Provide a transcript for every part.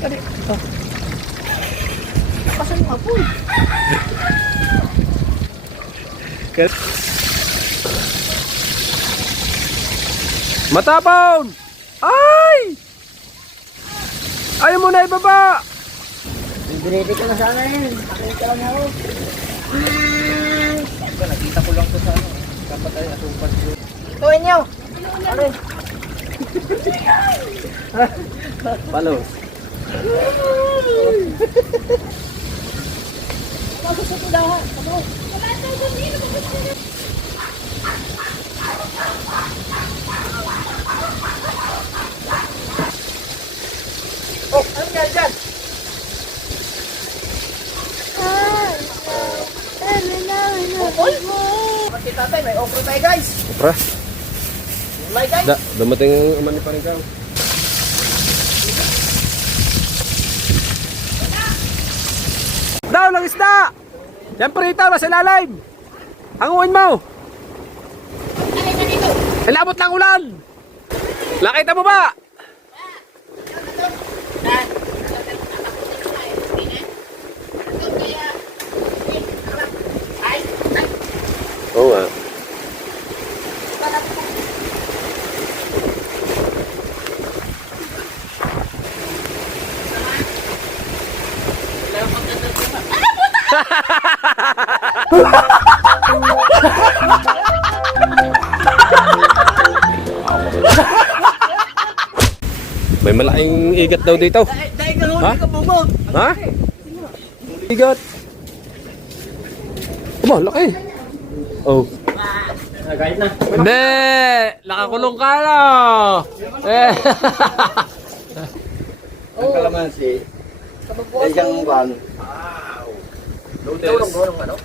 Kari. Oh. Pasan mo po. Matapon! Ay! Ayaw mo na ibaba! Biniti ko na sana yun. Nakita lang ako. Nakita ko lang to sa ano. Dapat tayo atupan ko. Tuwin nyo! Ano? Palo. Tapos ito daw. Oh, ano nangyari dyan? Okol? Pati tatay, may okro tayo guys. Pra? May guys. Dumating ang umani pa rin ka. Daw lang isda! Siyempre ito, nasa ilalim! Hanguin mo! Ilabot lang ulan! Nakita mo ba? Oo nga. May malaking igat daw dito. Dahil ka huli Ha? ka bumog. Ha? Igat. Laki. Oh. Kahit na. Hindi! Nakakulong ka na! Eh. Ang kalamansi. Ay siyang ban. Tulong ano?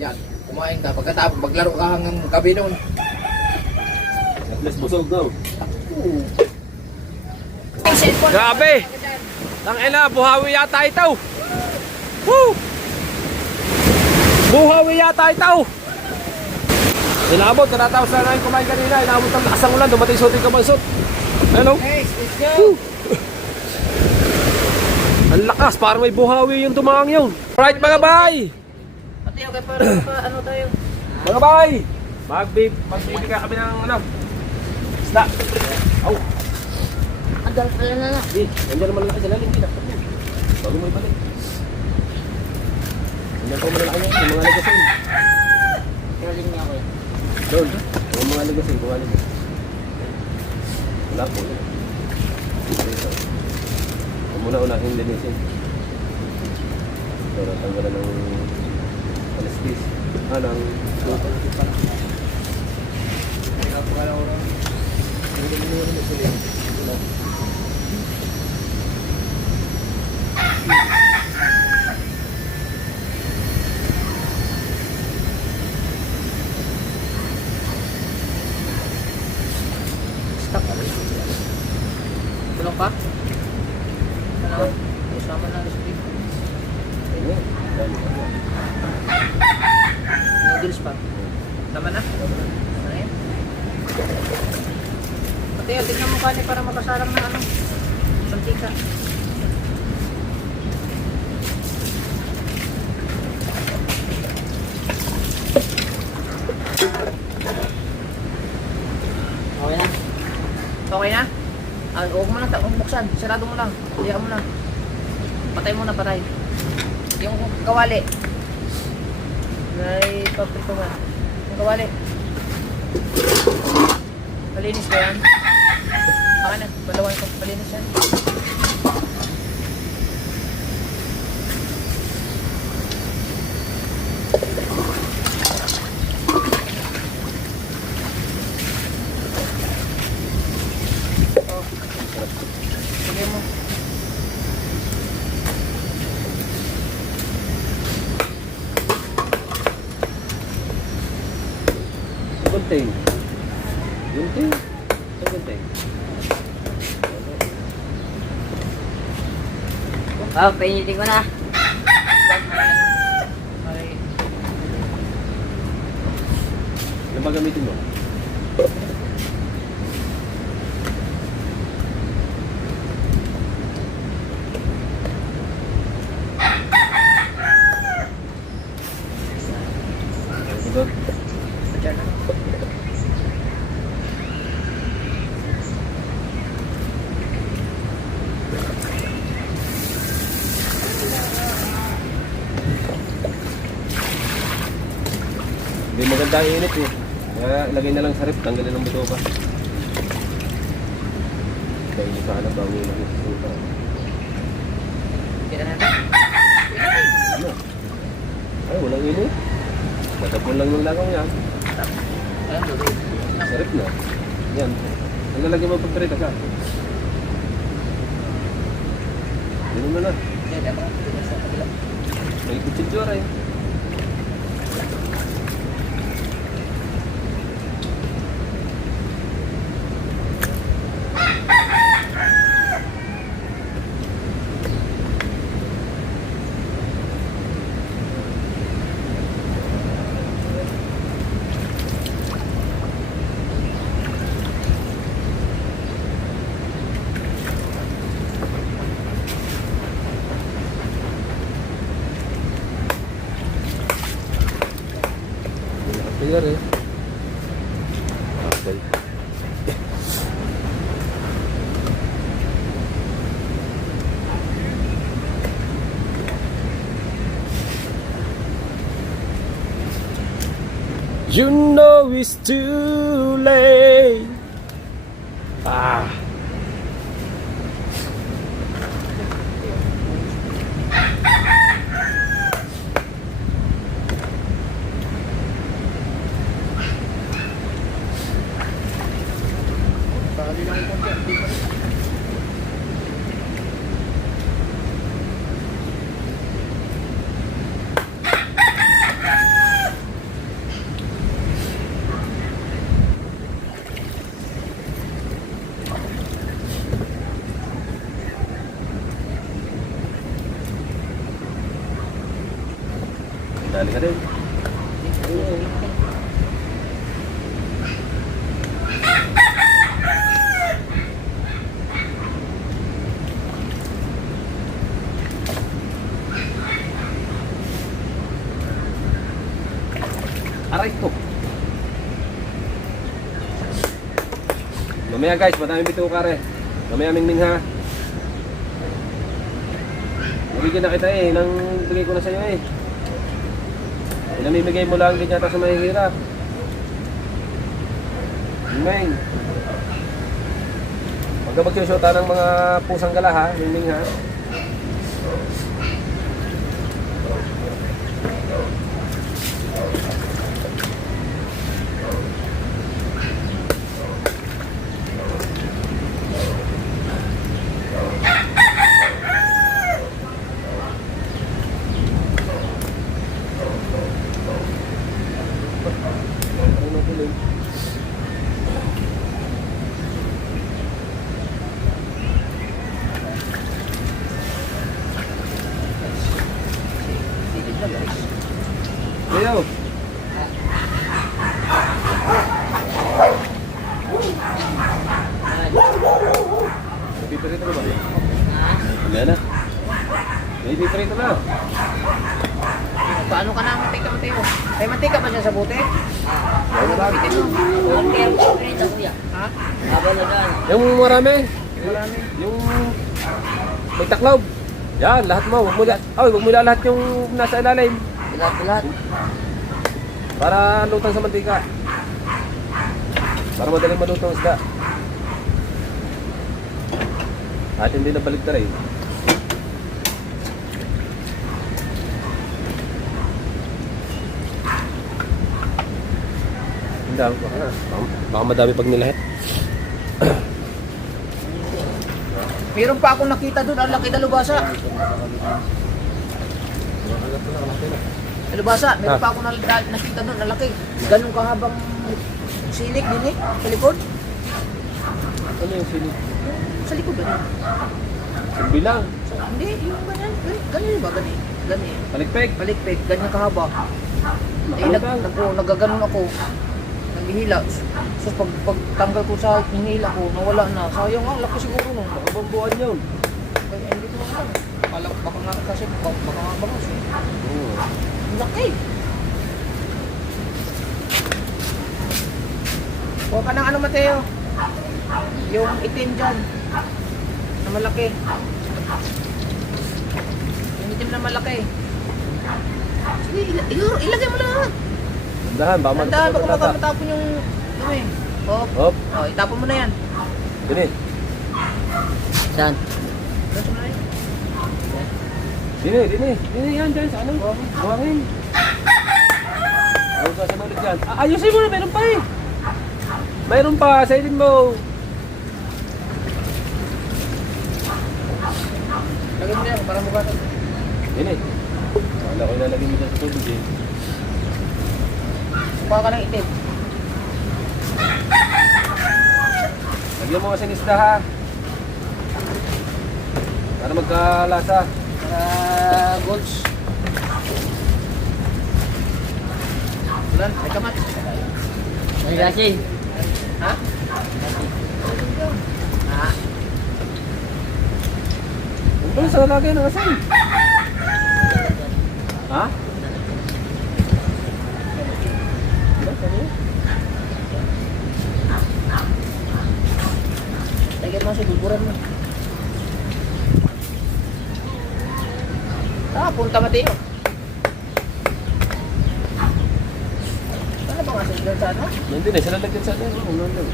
Yan. Kumain ka. Pagkatapos maglaro ka hanggang gabi noon. Let's busog daw. Grabe! Tangina, buhawi yata ito! Woo! Buhawi yata ito! Inabot, natapos na namin kumain kanina. Inabot ang lakas ng ulan, dumating sa ating kamansot. Ano? Guys, let's go! Ang lakas, parang may buhawi yung tumaang yun. Alright mga bay! Pati okay, para ano tayo? Mga bay! Magbibigay kami ng ano? Isda! Aw! Andal pala na. Nandiyan naman lang sa lalim, kinakot mo. Bago mo ibalik. Nandiyan ko malalaki yan, yung mga lagasin. Galing niya ako yan. Doon, yung mga lagasin, kung ano yun. Wala po yun. Muna-unahin linisin. Pero tanggalan ng anesthesia. Ng tutang. Stop. Tulong pa? Ano? Usama na gusto dito. Noodles pa. Tama na? Ano yan? Pati yun, tignan mo kani para mapasalang na ano. Santika. Okay na? Okay na? Huwag mo lang buksan. Sarado mo lang. Diyan mo lang. Patay mo na, patay. Yung kawali. May paprito nga. Yung kawali. Malinis ba yan? Baka na. Balawan ko. Malinis yan. Sige mo. Gunting. Gunting. Sa gunting. Oh, painitin ko na. Ano ba gamitin mo? Ito. Diyan na. Hindi maganda ang init eh. Kaya ilagay na lang sa rep, tanggalin ng buto pa. Kainit ka na ba ang init ng buto? Diyan natin. Ano? Ay, walang init. Matapon lang yung langaw yan. Ayan, dulo. Sa rep na. Yan. Ang lalagyan mo pagkarita ka. Yun mo na. Diyan, diyan. Diyan sa kabila. May kutsitsura eh. Clear eh. Okay. You know it's too late. Ah. Pakali lang yung konti. Dali ka din. Aray to. Mamaya guys, madami bituka rin. Mamaya mingming ha. Nabigyan na kita eh, nang bigay ko na sa'yo eh. Pinamimigay mo lang din yata sa mahihirap. Mingming. Huwag ka magsusyota ng mga pusang gala ha, mingming ha. Silid na guys. Leo. Piprito ka ba? Wala na. May piprito na. Paano ka na mantika, Mateo? May mantika ba dyan sa bote? Ano ba? Bitin mo. Okay, kuya. Ha? Habang na daan. Yung marami. Marami. Yung may taklaw. Yan, lahat mo. Huwag mo lahat. Huwag mo lahat yung nasa ilalim. Lahat. Para lutang sa mantika. Para madaling malutong isda. At hindi na balik na rin. Hindi ako. Baka madami pag nilahit. Meron pa akong nakita doon, ang laki na lubasa. Lubasa, meron pa akong nakita doon, ang laki. Ganun kahabang silik din eh, sa likod. Ano yung sinig? Sa likod ganun. Silbi lang. Hindi, yung ganyan. Ganyan ba? Ganyan. Palikpik. Palikpik, ganyan kahaba. Eh, Ano ba? nagaganon ako. ihila. So pag tanggal ko sa hinila ko, nawala na. Sayang nga, laki siguro nung. Ibang buwan yun. Ay, hindi ko alam. Baka nga kasi, baka nga bangus eh. Oo. Ang laki. Huwag ka ng ano, Mateo. Yung itim dyan. Na malaki. Yung itim na malaki. Sige, ilagay mo lahat. Dahan, baka Tandaan, baka matapon. matapon yung ano eh. Hop. Hop. Oh, itapon mo na yan. Dini. Saan? Tapos mo na yan. Dini yan dyan sa ano? Buhangin. Huwag ka sa ulit dyan. Ayusin mo na, meron pa eh. Mayroon pa, sailin mo. Lagay mo na yan, para mabasa. Dini. Wala ko ilalagay mo dyan sa tubig eh. Kuha ka ng itim. Lagyan mo kasi ng isda ha. Para magkalasa. Para golds. Ulan, may kamat. Ay, kasi. Ha? Ha? Huwag ba sa lagay ng asin? Ha? Lagyan mo sa bulburan mo. Punta Mateo. Ano ba nga sa dyan sa ano? Hindi na, sila lagyan sa atin. Ano lang.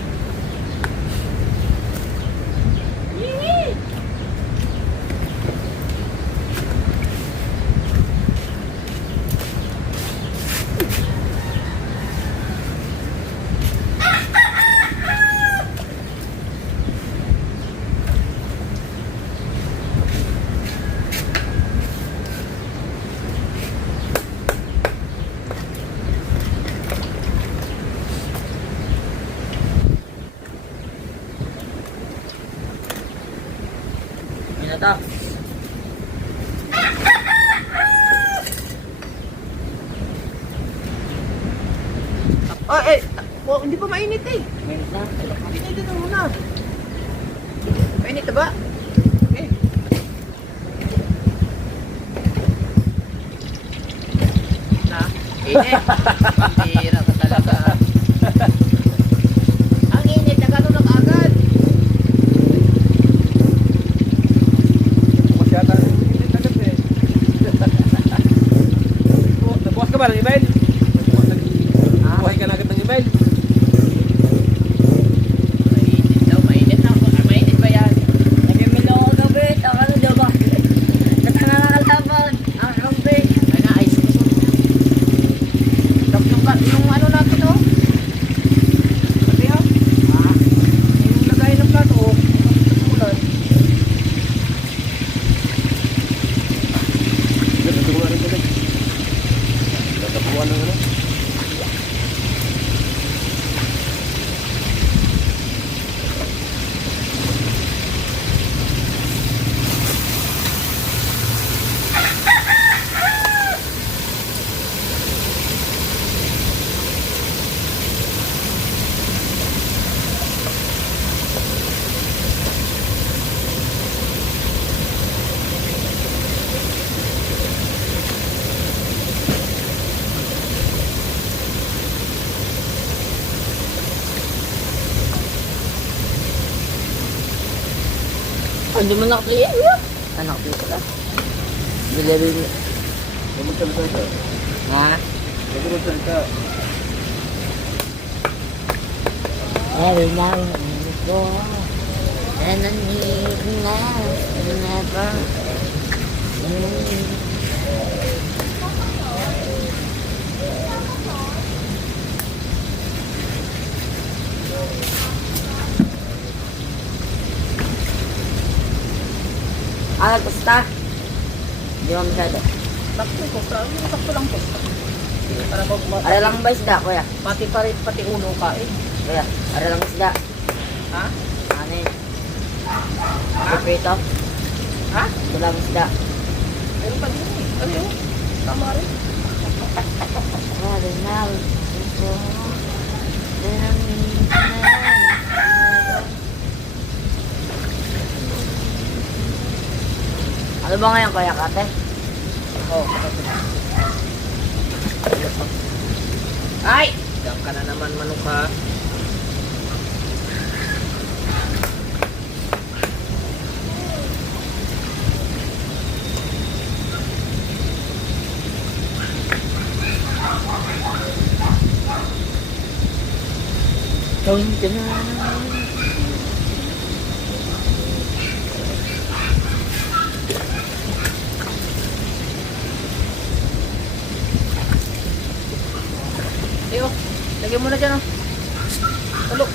Yun na to. Oh, eh. Oh, hindi pa mainit eh. Meron na. Mainit na muna. Mainit na ba? Okay. Na? Init. Pambira ka talaga. Ang init na gano'n lang agad. Masyata rin hindi agad eh. Nabukas ka ba ng email? Buhay ka na agad ng email? Mainit daw, mainit na. Mainit ba yan? Nagimilo ako gabi. Taka na daw ba? Nakakalaban. Ang kampi. Ay na, ice ko. Yung ano natin oh. Pati oh. Yung lagay ng plato oh. Ulan. Natutuwa rin ka lang. Tatapuan ng ano? Hindi mo nakakliyan yun. Anak ko pala. Delivery mo. Huwag magsalita ka. Ha? Huwag magsalita. Every now and before. And I need now and never. Ah, basta. Hindi mo masyado. Sakto lang po. Para Ara lang ba isda, kuya? pati ulo ka eh. Kuya, ara lang isda. Ha? Ano yun? Prito? Ha? Ito lang isda. Meron pa din eh. Ano yun? Tama rin. Every now and before. Ano ba ngayon kaya kate? Oh, ay! Diyan ka na naman, manok ha. Iyo, lagyan mo na dyan, oh. Tulo.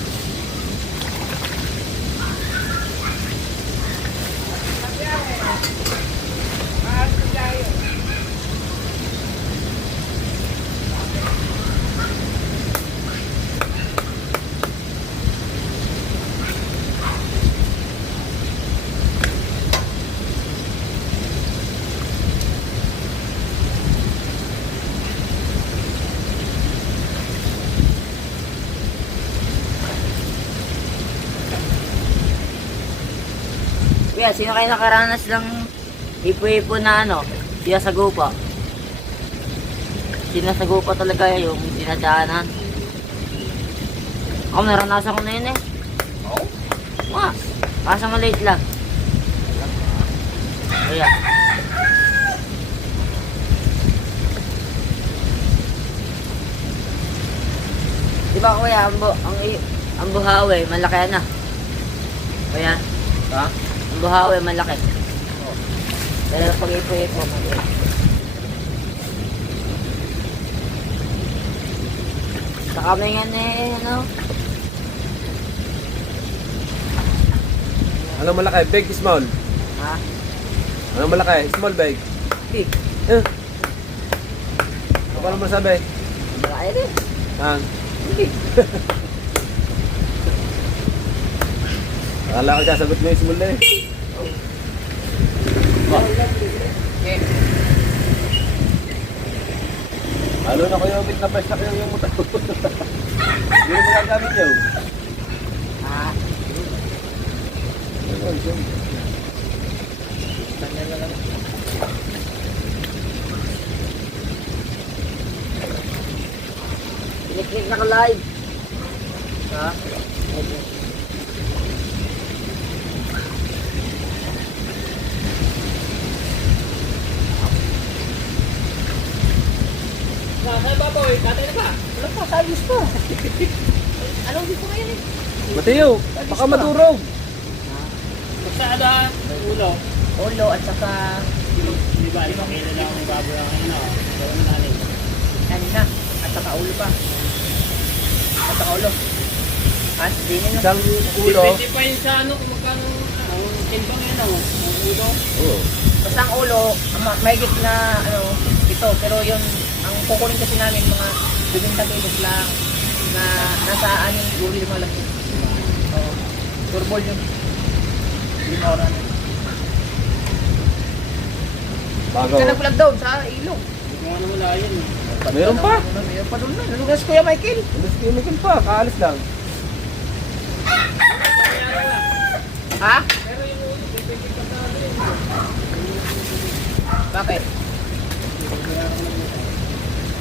Kuya, sino kayo nakaranas ng ipo-ipo na ano? Sinasagupa. Sinasagupa talaga yung dinadaanan. Ako naranasan ko na yun eh. Oo. Kaso maliit lang. Kuya. Di ba kuya, ang buhawi, malaki na. Kuya, Ha? ang buhawi, malaki. Pero pag ipo-ipo, maliit. Sa kami nga eh, ano? Anong malaki? Big, small? Ha? Anong malaki? Small, big? Big. Eh. Ano masabi? Malaki rin. Ang? Big. Akala ko sasagot mo yung small na eh. Okay. Lalo na kayo, bit na pesta kayo yung muta. Hindi mo magagamit yun. Ah, Tanda na lang. kiniklik na ka live. Ha? Saan ba, boy? Tatay na ba? Wala pa, sayos pa. Anong dito ngayon eh? Mateo, baka madurog. Sada, ulo. Ulo at saka Di ba, limang kilo lang ang baboy ang ano. Gawin na natin. kanina. At saka ulo pa. At saka ulo. At dinin na. Isang ulo. Depende pa yun sa ano, kung magkano ang timbang yun ang ulo. Oo. Basta ang ulo, mahigit na ano, ito. Pero yun, ang kukunin kasi namin mga 70 kilos lang na nasa aning guri lumalaki. Oo. Turbol yun. 5 oras. Bago. Ka nagbulag daw sa ilog. Hindi ko ano wala yun. Meron pa? Meron pa doon na. Nalugas si Kuya Michael. Alas kinikin pa, kaalis lang. Ha? Bakit?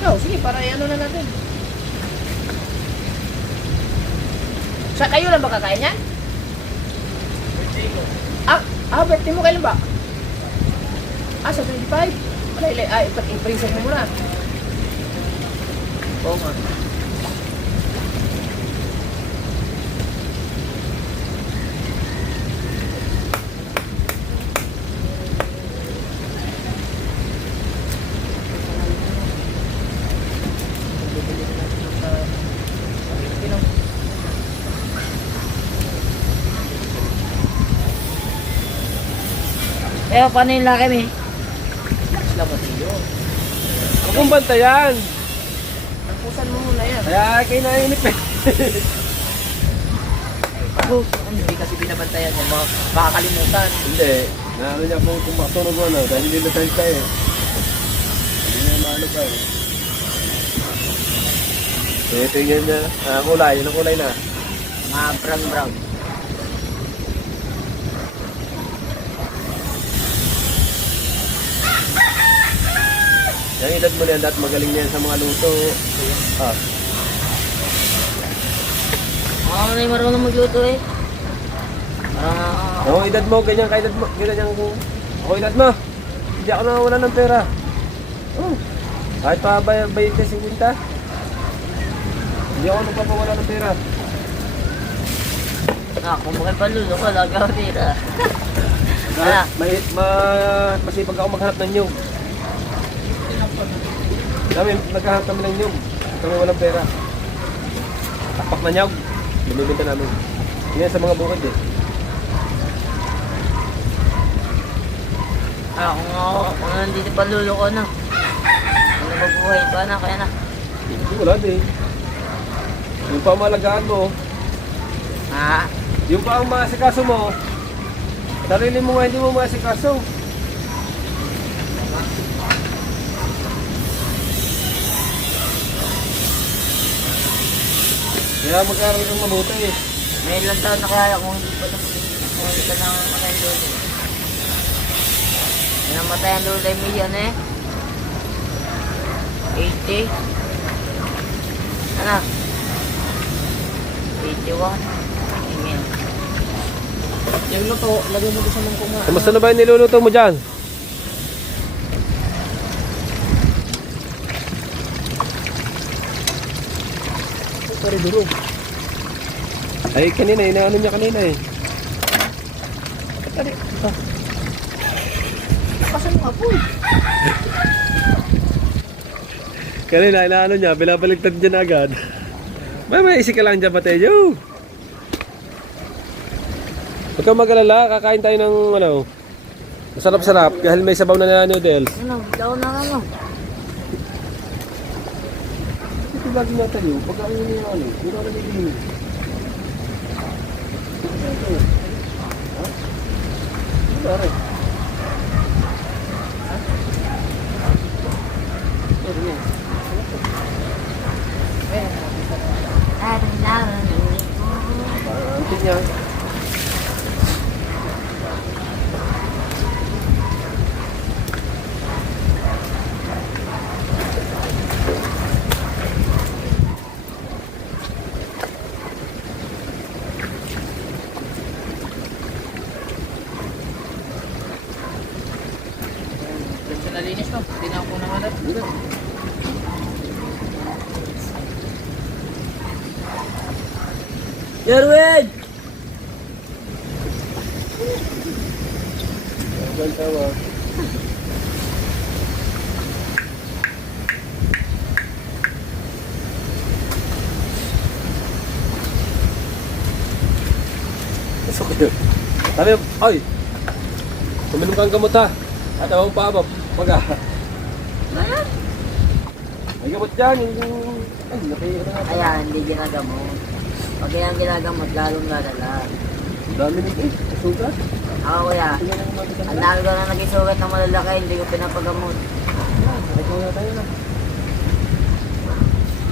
No, sige, para ano na natin. Sa kayo lang ba kakain yan? Birthday mo kailan ba? Sa 25? Wala, i-present mo muna. Oo nga. Eh, paano yung laki mi? Sila mo tiyo. Huwag mong bantayan. Tampusan mo muna yan. Kaya kayo nainip eh. Hindi kasi binabantayan yan. Baka kalimutan. Hindi. Naano niya po kung makatunog mo ano, dahil hindi na tayo tayo eh. Hindi na maano pa eh. Tingnan niya. Kulay. Anong kulay na? Mga brown. Yung edad mo na yan, dahil magaling yan sa mga luto. Ah. Ako na yung marunong magluto eh. Parang Yung edad mo, ganyan ka edad mo. Ganyan yung... Ako edad mo. Hindi ako nakawala ng pera. Oh. Kahit pa bayad ka 50. Hindi ako nagpapawala ng pera. kung bakit palulo ko, lagi ako tira. Ah. Masipag ako maghanap ng nyug. Kami, naghahanap kami ng nyug. Kami walang pera. Takpak na nyug. Binibenta namin. Yan sa mga bukid eh. Kung nandito palulo ko na. Kung nababuhay pa na, kaya na. Hindi, wala din. Yung pamalagaan mo, yung pa ang maasikaso mo, sarili mo nga hindi mo maasikaso. Kaya mag-aaral kang mabuti eh. May ilang taon na kaya kung hindi pa namatay ang lulay. Yung namatay ang lulay mo yan eh. 80. Ano? 81. Amen. Yung luto, lagay mo doon sa mangkong nga. Kamusta na ba yung niluluto mo dyan? Sorry, duro. Ay kanina, inaano niya kanina eh. Sorry. Pasan mo nga po eh. Kanina, inaano niya, binabaligtad niya na agad. May isik ka lang dyan, Mateo. Huwag kang mag-alala, kakain tayo ng ano, masarap-sarap dahil may sabaw na noodles. Ano? Daw na ano? Ito lagi na tayo, pagkain nyo yung ano, hindi na nagiging. Ha? Ano ba rin? Ha? Ano yun? Parang antin niya. Diyan sa nalinis no. Hindi na ako nanganap. Jerwin! Ang tawa. Pasok yun. Sabi, ay! Kuminom kang gamot ha. At awang pa ba? Pag may gamot dyan. Yung... Ay, nakihira nga. Kaya hindi ginagamot. Pag yan ginagamot, lalong lalala. Dami nito eh. Sugat. Ako kuya, ang dami ko na naging sugat ng malalaki, hindi ko pinapagamot. Ikaw na tayo na.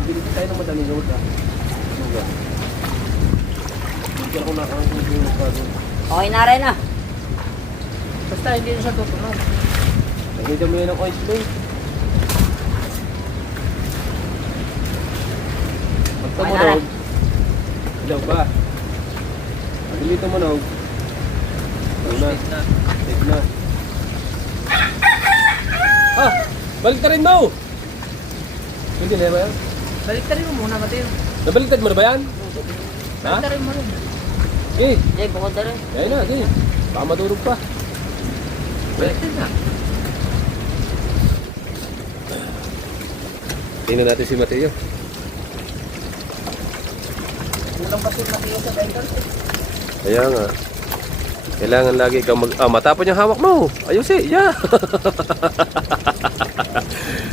Bili tayo ng madaming gamot ha. Sugat. Hindi ako nakakagulong pa doon. Okay na rin ah. Basta hindi na siya tutunog. Nagigam mo yun ng ointment. Pag tumunog, ilaw pa. Pag hindi tumunog, na. Take na. Ah! Baliktarin mo! Hindi na ba yan? Baliktarin mo muna, Mateo. Nabaliktad mo na ba yan? Ha? Baliktarin mo rin. Eh, Hindi, bukod na rin. kaya na, di. Baka madurog pa. Baliktad na. Tingnan natin si Mateo. Kulang kasi Mateo sa bengkel. Kaya nga. Kailangan lagi kang matapon yung hawak mo. Ayusin, yeah.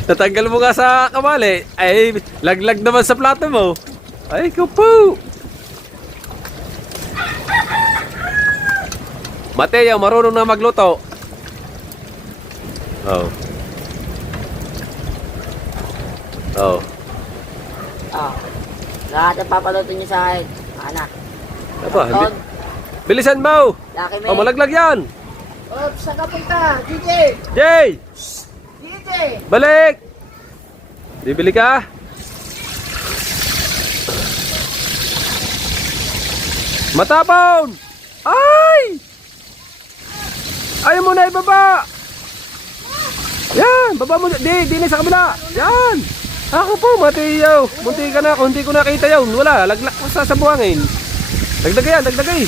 Natanggal mo nga sa kamali. Ay, laglag naman sa plato mo. Ay, kupo. Mateo, marunong na magluto. Oh. Oh. Ah. Lahat ang papaluto niyo sa akin. Anak. Apa, Tog. bilisan mo! Laki Oh, malaglag yan! Oh, saan ka punta? DJ! Jay! DJ! Balik! Bibili ka? Matapon! Ay! Ayaw mo na ibaba! Yan! Baba mo! Di na sa kabila! Yan! Ako po, Mateo! Munti ka na, kung hindi ko nakita yun. Wala, laglag ko sa buhangin. Dagdagay yan, dagdagay!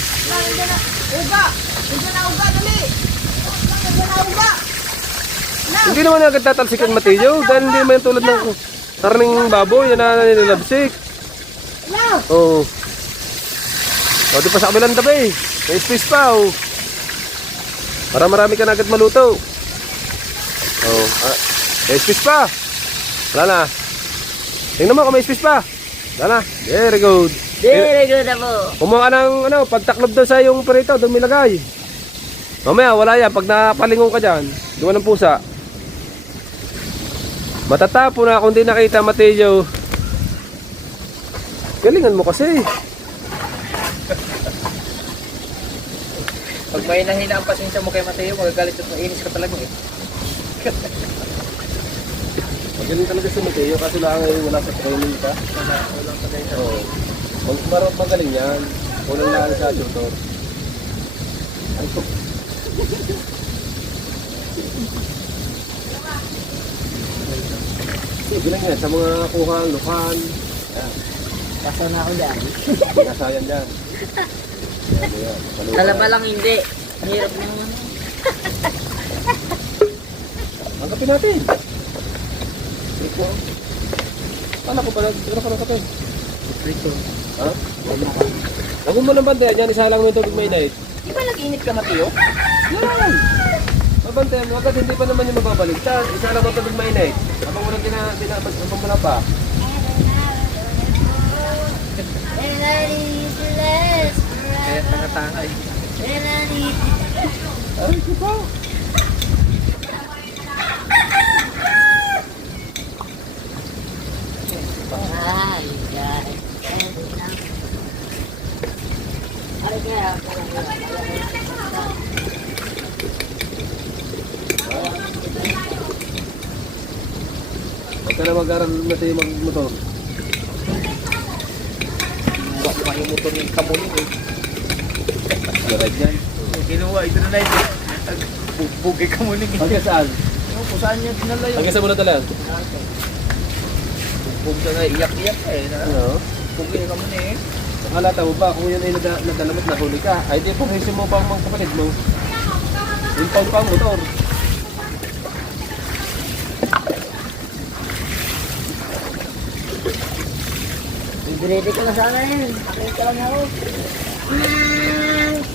Uga! Hindi na uga, dali! Hindi na uga! Hindi naman agad tatalsikan, Mateo. Dahil hindi naman tulad ng karning baboy na nilalabsik. Oo. O, di pa sa kabilang tabi. May space pa, oh. Para marami ka na agad maluto. Oh, may space pa. Wala na. Tingnan mo kung may space pa. Wala na. Very good. Very good na po. Kumuha ka ng pagtaklob doon sa yung perito, doon milagay. Mamaya, wala yan. Pag napalingon ka dyan, doon ng pusa. Matatapo na kung di nakita, Mateo. Galingan mo kasi. Pag may nahina ang pasensya mo kay Mateo, magagalit at mainis ka talaga eh. Magaling talaga si Mateo kasi lang ngayon wala sa training pa. Walang tagay sa Oo. Magaling yan. Unang lang sa tutor. Bilang yan sa mga kuhan, lukan. Yan. Paso na ako dyan. Nasayan dyan. Yan. Kala pa lang hindi. Hirap naman. Magkapin natin. Ito. Paano ko pala? Ano ka ng kape? Prito. Ha? Lagyan mo ng bantayan yan. Isa lang mo yung tubig may night. Di ba nag-init ka, Mateo? Yan! Mabantayan mo. Agad hindi pa naman yung mababalik. Isa lang mo tubig may night. Habang walang habang wala pa. Kaya tanga-tanga eh. Ay, ito pa. Ay, guys. Ay, kaya. Huwag ka na mag-aral natin mag-motor. Buka yung motor yung kamuling eh. Garage yan. Ginawa, ito na ito. Bugay kamuling eh. Hanggang saan? Kung saan niya dinala yun? Hanggang saan mo natalang? Kung saan nga iyak-iyak eh. Ano? Bugay kamuling eh. Nakalata mo ba kung yun ay nadalamot na huli ka? Ay di kung hisin mo pa ang mga kapatid mo. Yung pound pa ang motor. Ready ko na sana yun. Nakita lang ako.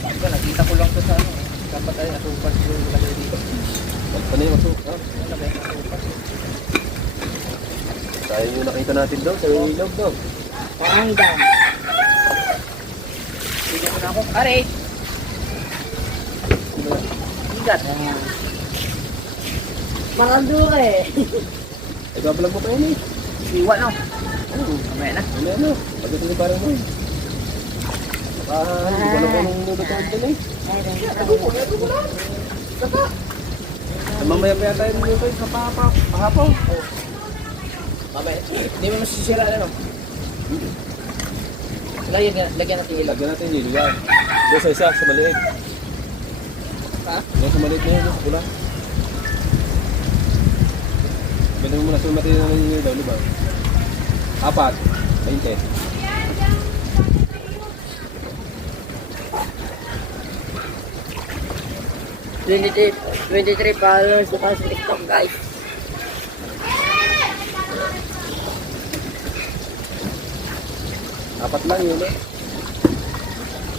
Ito, nakita ko lang to sa ano. Dapat ay atupan ko yung lagay dito. Ano yung masuk? Ha? Lagay ng atupan. Tayo yung nakita natin daw sa ilog daw. Parang dam. Bigyan mo na ako. Are! Ingat. Parang dura eh. Ay babalag mo pa yun eh. Iwan no. Oo. Mamaya na. Ano? Pagdating ni parang mo eh. Hindi ko na po nung nulutod doon eh. Mamaya pa yata yung nulutod sa pahapaw. Mamaya. Hindi mo masisira na no. Lagyan natin ilag. Lagyan natin yung yan. Doon sa isa, sa maliit. Ha? Doon sa maliit na yun, sa pula. Ganda mo muna, sumati na lang yung daw, diba? 4, 20. $23 followers na sa TikTok, guys. Apat lang yun eh.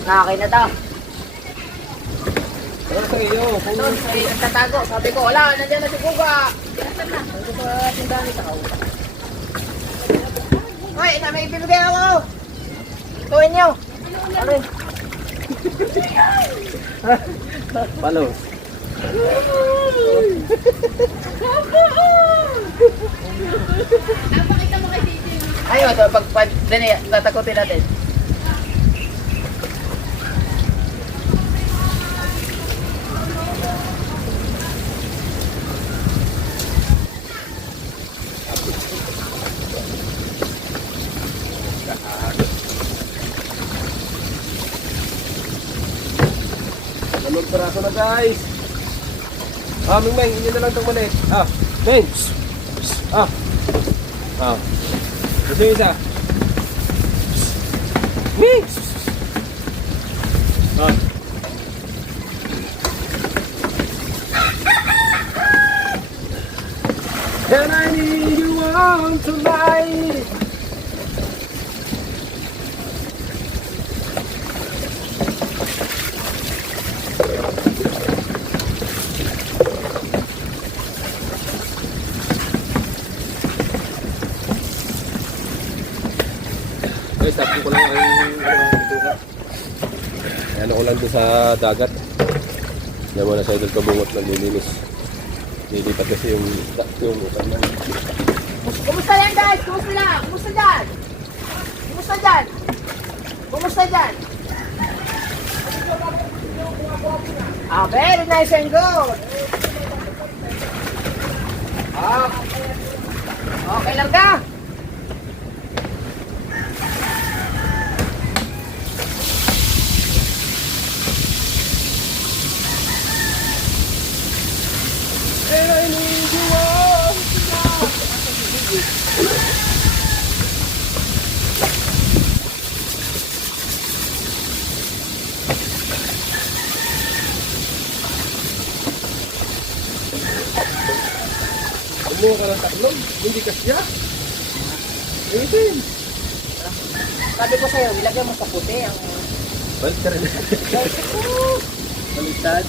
Nakakin na to. Ano sa iyo? Doon, ay nagtatago. Sabi ko, wala, nandiyan na si Kuga. Sabi ko sa tindahan ni Takaw. Hoy, may ibibigay ako. Tuwin niyo. Ano? Follow. Napakita mo kay Titi. Ayun, ito, pag dali, tatakutin natin. Lamang peraso na guys. Ming Ming, inyo na lang itong maliit. Ming. Ito yung isa. Ming. And I need you on tonight. Guys, tapos ko lang ano ko lang doon sa dagat. Yan mo na sa idol kabungot na lilinis. Lilipat kasi yung utang na. Kumusta yan guys? Kumusta na? Kumusta dyan? Kumusta dyan? Kumusta dyan? Very nice and good. Okay lang ka? And I need you all Kumuha ka ng taklong, hindi kasya. Ayun. Sabi ko sa'yo, ilagay mo sa puti ang... Balik ka rin. Baliktad.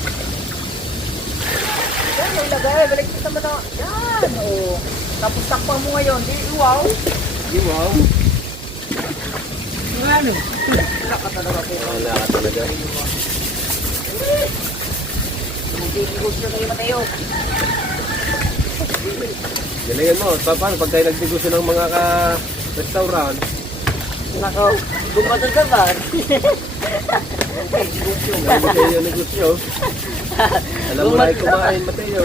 Yan, ilagay. Balik kita mo na. Yan, o. Tapos takpan mo ngayon. Di, wow. Wow. Ano? Wala ka talaga po. Wala ka talaga. Mag-i-igos na kayo Mateo. Galingan mo. Paano pag tayo nagdegosyo ng mga restaurant? Nako, bumatod ka ba? Alam mo kayo yung negosyo. Alam mo na yung kumain, Mateo.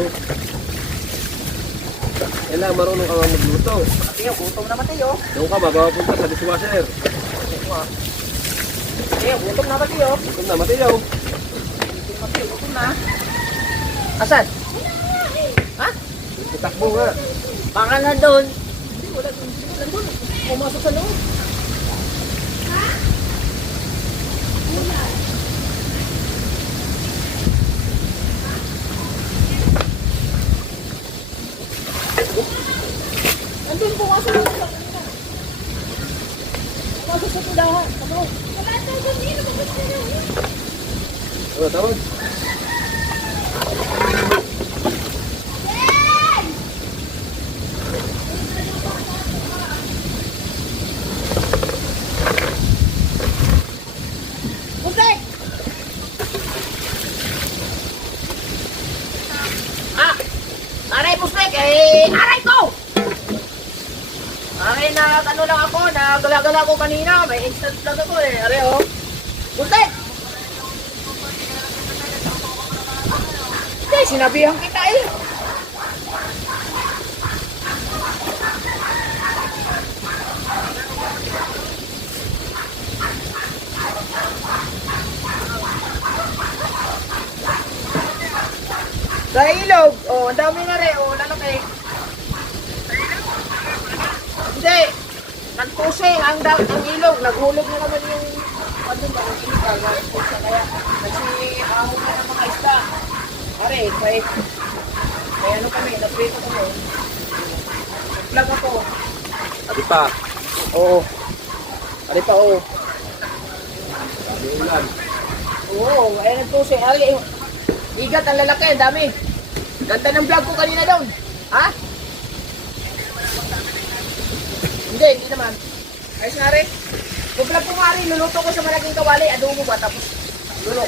Kailangan marunong ka magluto. Mateo, gutom na Mateo. Doon ka magapunta sa dishwasher. Mateo, gutom na Mateo. Gutom na, Mateo. Mateo, gutom na. Asan? Ha? Itakbo nga. Baka na doon. Wala doon. Pumasok sa loob. Andun pumasok sa loob. Pumasok sa tindahan. Ano? Wala tayo dito. Ano, tawag? Pusek! Aray Pusek! Aray ko! Aray na ano lang ako, nagala-gala ko kanina. May instant lang ako Aray oh. Pusek! Hindi, sinabihan kita Sa ilog, ang dami na rin, lalaki. Hindi, nagpusing ang ilog, naghulog na naman yung ano ba, ang ilog, kaya nagsiahon na ng mga isda. Pare, may ano kami, naprito kami. Nag-vlog ako. Adi pa. Oo. Ari pa, oo. Sabi ulan. Oo, nagpusing. Ari, igat ang lalaki, ang dami. Ganda ng vlog ko kanina doon. Ha? Hindi naman. Ayos nga rin. Kung vlog ko nga rin, luluto ko sa malaking kawali, adobo ba, tapos lulo.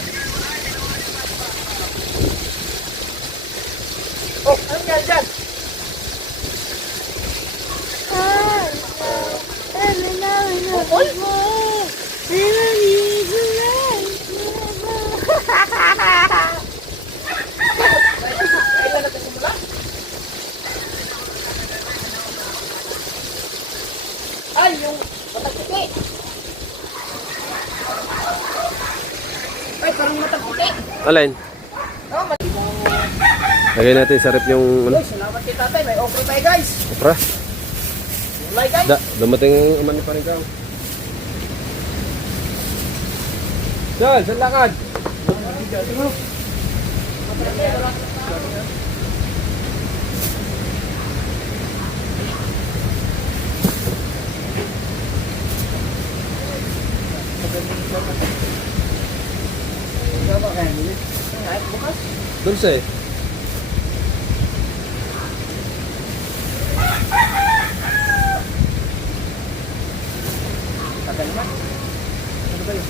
Oh, anong nandiyan dyan? Bukol? Ay, wala nagsimula? Ay, yung matagputi. Ay, parang matagputi. Alin? Oh, matibong. Lagay natin sa rep yung ano. Uy, salamat kay tatay. May okra tayo, guys. Opra. Ulay, guys. Dumating ang aman ni Panigaw. Saan? Saan lakad? Ay, bukas. Dulce. Tagal naman. Ano ba yun?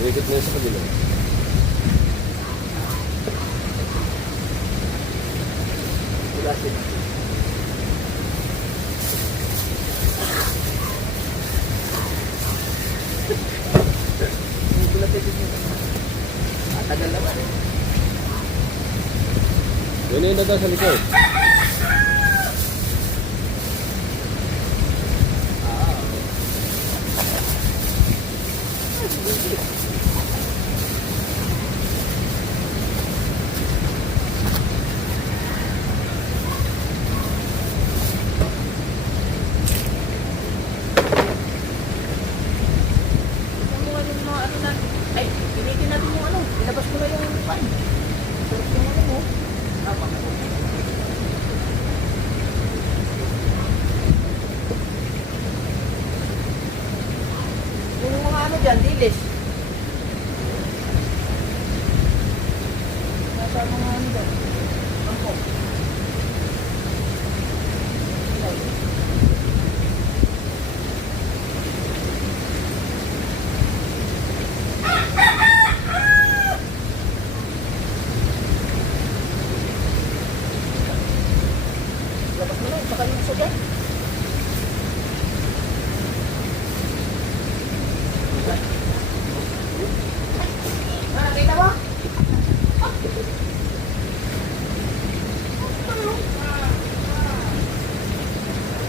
Umikit na yun sa kabila. Wala sila. Tagal naman. Yun na daw sa likod. Ay, pilitin natin yung ano. Ilabas ko na yung pan. Sarap yung ano mo. Yung mga ano dyan, dilis. Nasa mga ano dyan. Angkok. Labas mo na, saka yung isa dyan. Nakita mo?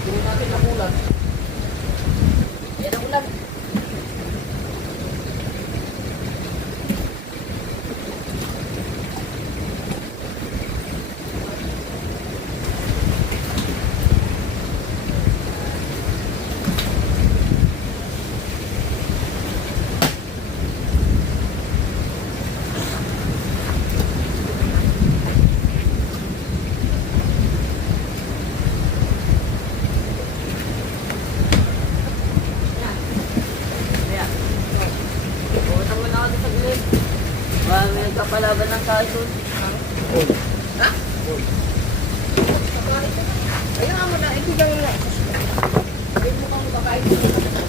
Hindi natin ang ulan. Ayan ang ulan. Pumunta muna ako sa gilid. Baka may nagkapalaban ng kaso. Ha? Ayun nga mo na, ibigay mo na. Ayun mo kang kakain.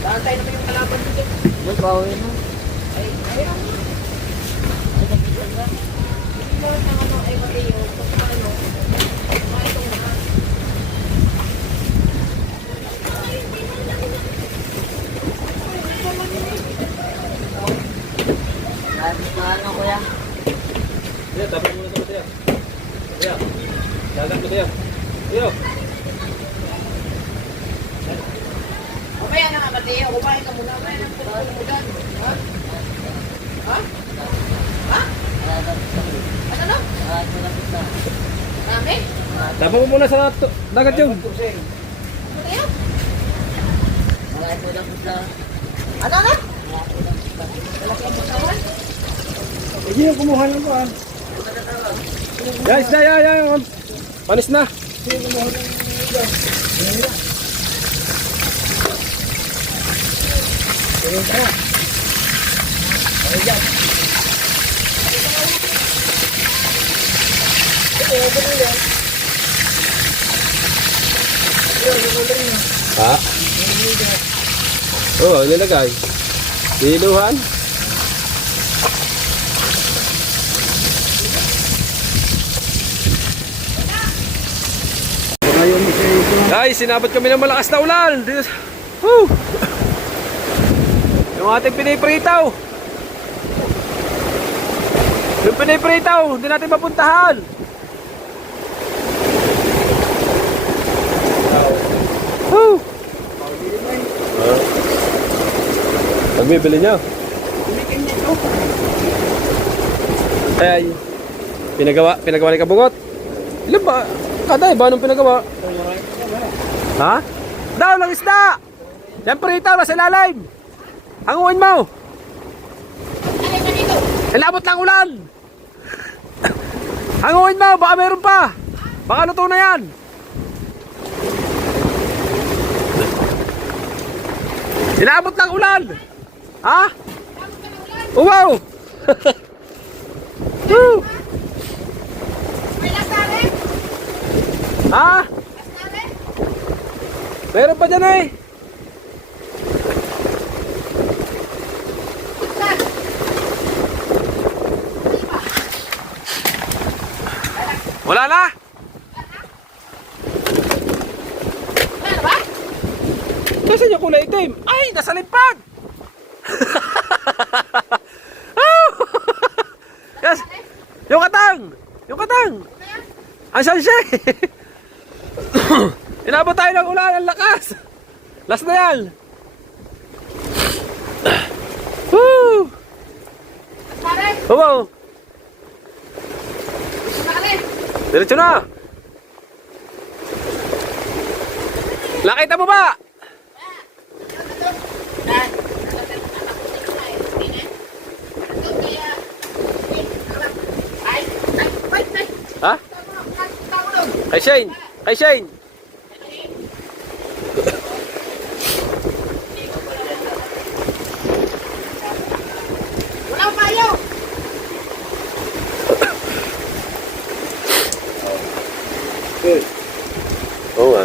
Bantay naman yung kalaban dito. Ba't bawin mo? Ay, ayun mo. Ay, nagitan ka. Hindi mo lang ano, ay matiyo. Kung ano, mga itong mga. Labis na ano, kuya. Kuya, tapos muna sa kuya. Kuya, dagat mo kuya. Kuya. Mamaya na nga, matiyo. Kumain ka muna. Mamaya na puno mo dyan. Ha? Ha? Ha? Ano na? Marami? Tapos mo muna sa dagat yung. Matiyo? Ano na? Malaki ang butawan? Hindi yung kumuha ng kuhan. Guys, ya. Panis na. Ha? Oo, nilagay. Diluhan. Ngayon kasi Guys, sinabot kami ng malakas na ulan. Woo! Yung ating pinipritaw. Yung pinipritaw, hindi natin mapuntahan. Woo! Pagbibili niya. Ay, pinagawa ni Kabungot. Ilan ba? Kada iba nung pinagawa? Ha? Daw lang isda! Yan pritaw, nasa ilalim! Hanguin mo! Ilabot lang ulan! Hanguin mo, baka meron pa! Baka luto na yan! Ilabot lang ulan! Ha? Oh, wow! Woo! Ha? Meron pa dyan eh! Wala na! Nasaan yung kulay itim? Ay! Nasa limpag! Yes! Yung katang! Yung katang! Asan siya eh? Inabot tayo ng ulan, ang lakas! Last na yan! Woo! Wow! Diretso na! Nakita mo ba? Ha? Kay Shane! Kay Shane! Walang payo! Oo nga.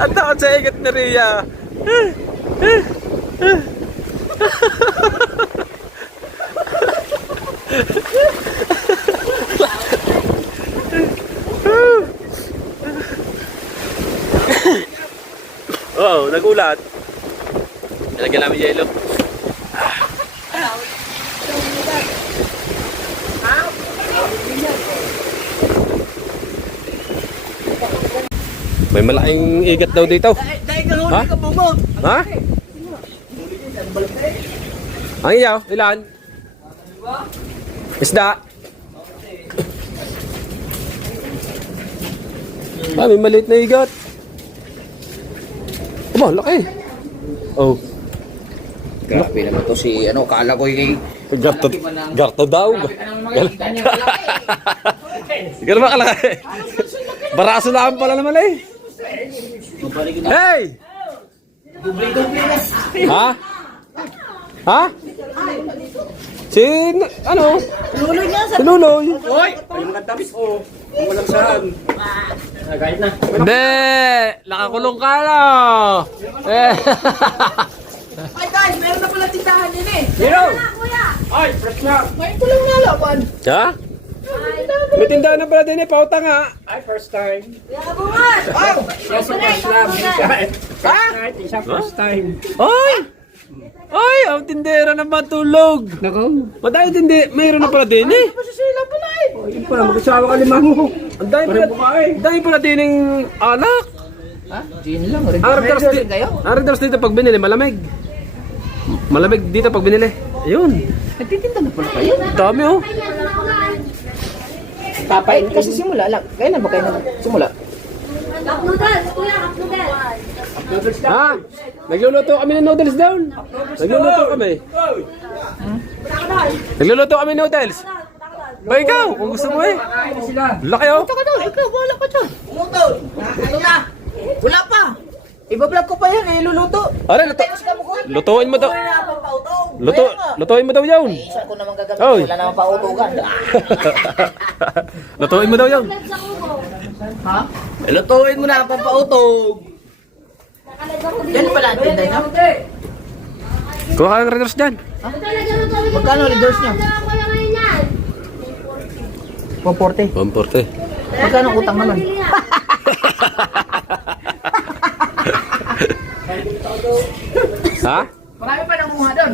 Ang takot sa igat na Rhea. Oo, nagulat. Nalagyan namin yelo. May malaking igat daw dito. Ha? Ha? Ang iyaw, ilan? Isda. Ah, may maliit na igat. Aba, laki. Oh. Grabe naman to si ano, kala ko yung Garto daw. Ikaw naman kalaki. Baraso lang pala naman eh. Hey! Ha? Ha? Si, ano? Luloy nga sa... Si Luloy. Hoy! Ayun ang tamis ko. Walang saan. Kahit na. Hindi! Nakakulong ka na! Eh! Ay guys, meron na pala tindahan din eh. Zero! Ah, kuya! Ay, fresh na! Ngayon ko lang nalaman. Ha? May tindahan na pala din eh, pauta nga. Ay, first time. Kuya Kabungan! Wow! Yes, first lang. First night, isang first time. Ay! Ay, ang tindera na matulog. Nako. Madami tindi, mayroon na pala din eh. Sila pala eh. Yun pala, mag-asawa ka lima mo. Ang dami pala, ang dami pala din ng alak. Ha? Gin lang. Red Ang Red Doors kayo? ang Red Doors dito pag binili, malamig. Malamig dito pag binili. Ayun. Nagtitinda na pala kayo. Dami oh. Papain kasi simula lang. Kaya na ba kayo simula? Cup noodles! Kuya, cup noodles! Ha? Nagluluto kami ng noodles down. Nagluluto kami. Nagluluto kami ng noodles. Ba ikaw, kung gusto mo eh. Laki oh. Ikaw, wala ka dyan. Umutol. Ano na? Wala pa. Iba-vlog ko pa yan eh, luluto. Are, lutuin mo daw. Lutuin mo daw yun. Isa ko naman gagawin. Oy. Wala naman pautugan. Lutuin mo daw yun. Ha? Lutuin mo na ang pampautog. Yan pala ang tinday na. Kuha ka ng Red Doors dyan. Magkano leaders niya? 140. 140. Magkano utang naman? Ha? Marami pa nanguha doon.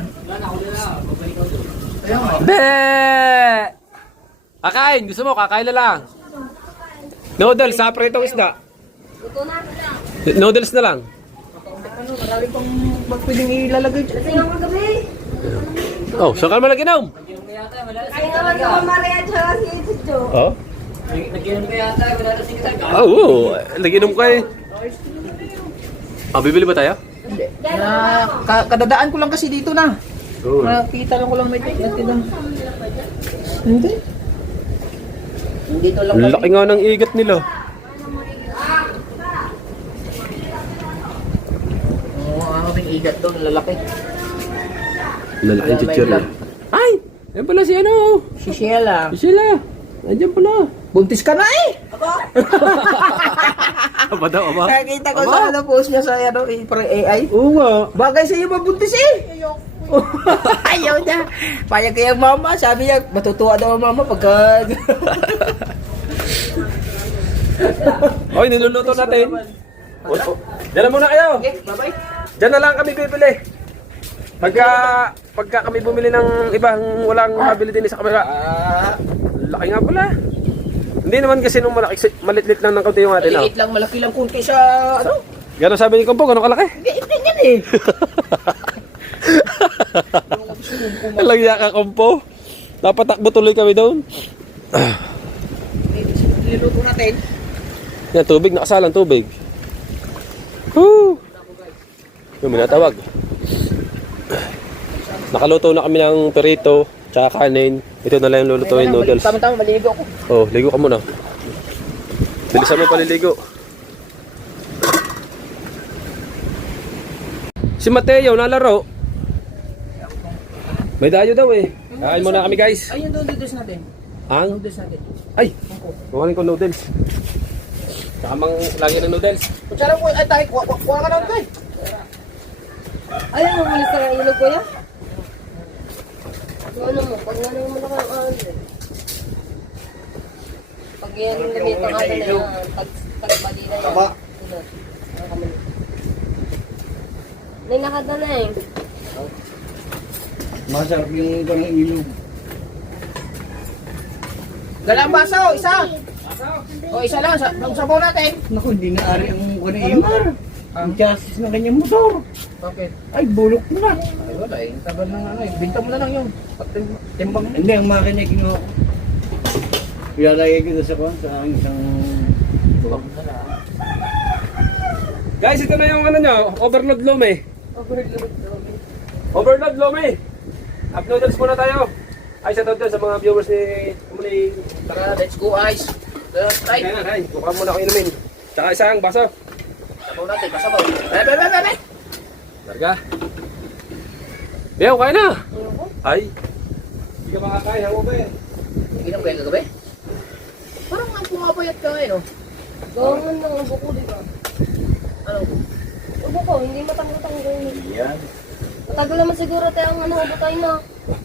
Be! Kakain, gusto mo, kakain na lang. Noodles, sa pritong isda. Noodles na lang. Ano, marami pang pwedeng ilalagay dyan. Kasi nga magabi. Oh, saan ka naman naginom? Kasi nga magabi Maria tsaka si Chucho. Oh? Oo, naginom ka eh. Ah, bibili ba tayo? Hindi. Kadadaan ko lang kasi dito na. Oo. Nakita lang ko lang may tinda. Hindi. Dito lang Laki nga ng igat nila. Oo, ang aming igat doon, lalaki. Lalaki yung chichirya. Ay! Yan pala si ano? Si Sheila. Si Sheila. Nandiyan pala. Buntis ka na eh! Aba daw, aba? Nakikita ko sa ano, post niya sa ano, parang AI. Oo nga. Bagay sa iyo mabuntis eh! Ayaw niya. Payag kaya mama, sabi niya, matutuwa daw ang mama pagka... Hoy, niluluto natin. Diyan na muna kayo. Okay, bye-bye. Diyan na lang kami bibili. Pagka kami bumili ng ibang walang mabili din sa kamera. Laki nga pala. Hindi naman kasi nung maliit lang ng kaunti yung atin. Maliit lang, malaki lang kunti sa ano. Gano'n sabi ni Kompo, gano'n kalaki? Hindi yan eh. Alang yaka Kompo. Napatakbo tuloy kami doon. Niluto natin. Yan, tubig, nakasalang tubig. Woo! Yung minatawag. Nakaluto na kami ng perito, tsaka kanin. Ito na lang yung lulutuin noodles. Tama-tama, maliligo ako. Oh, ligo ka muna. Bilisan mo paliligo. Si Mateo, nalaro. May dayo daw eh. Kain muna kami guys. Ayun doon, noodles natin. Ang? Noodles natin. Ay! Kuhanin ko noodles. Tamang lagi ng noodles. Kutsara mo, ay tayo, kuha ka na tayo. Ayun, umalis na ang ilog ko yan. Ano mo, pag ano mo na kang ano. Pag yan lumit ang ano na yan, pag bali na yan. Tama. May nakata na eh. Masarap yung ganang ilog. Dalang baso, isa. O, isa lang, sabaw natin. Naku, hindi na ari ang ganang ilog. Ang chassis ng kanyang motor. Okay. Ay, bulok na. Ay, wala eh. Tagal ng ano eh. Binta mo na lang yung timbang. Hindi, ang makina kinuha ko. Ilalagay ko sa kwan, sa isang... Guys, ito na yung ano nyo, overload lome. Overload lome. Up noodles muna tayo. Ay, sa doon sa mga viewers ni Muli. Tara, let's go guys. Let's try. Kaya na, ay, kukuha muna ako inumin. Tsaka isang baso. Sabaw natin, kasabaw. Bebe. Larga. Leo, kaya na. Ay. Hindi ka makakain, hango ba eh? Inom kayo kagabi? Parang ang pumapayat ka ngayon, no? Gawin ng ubo ko, di ba? Ano? Ubo ko, hindi matanggo-tanggo. Yan. Matagal naman siguro tayo ang ano, butay na.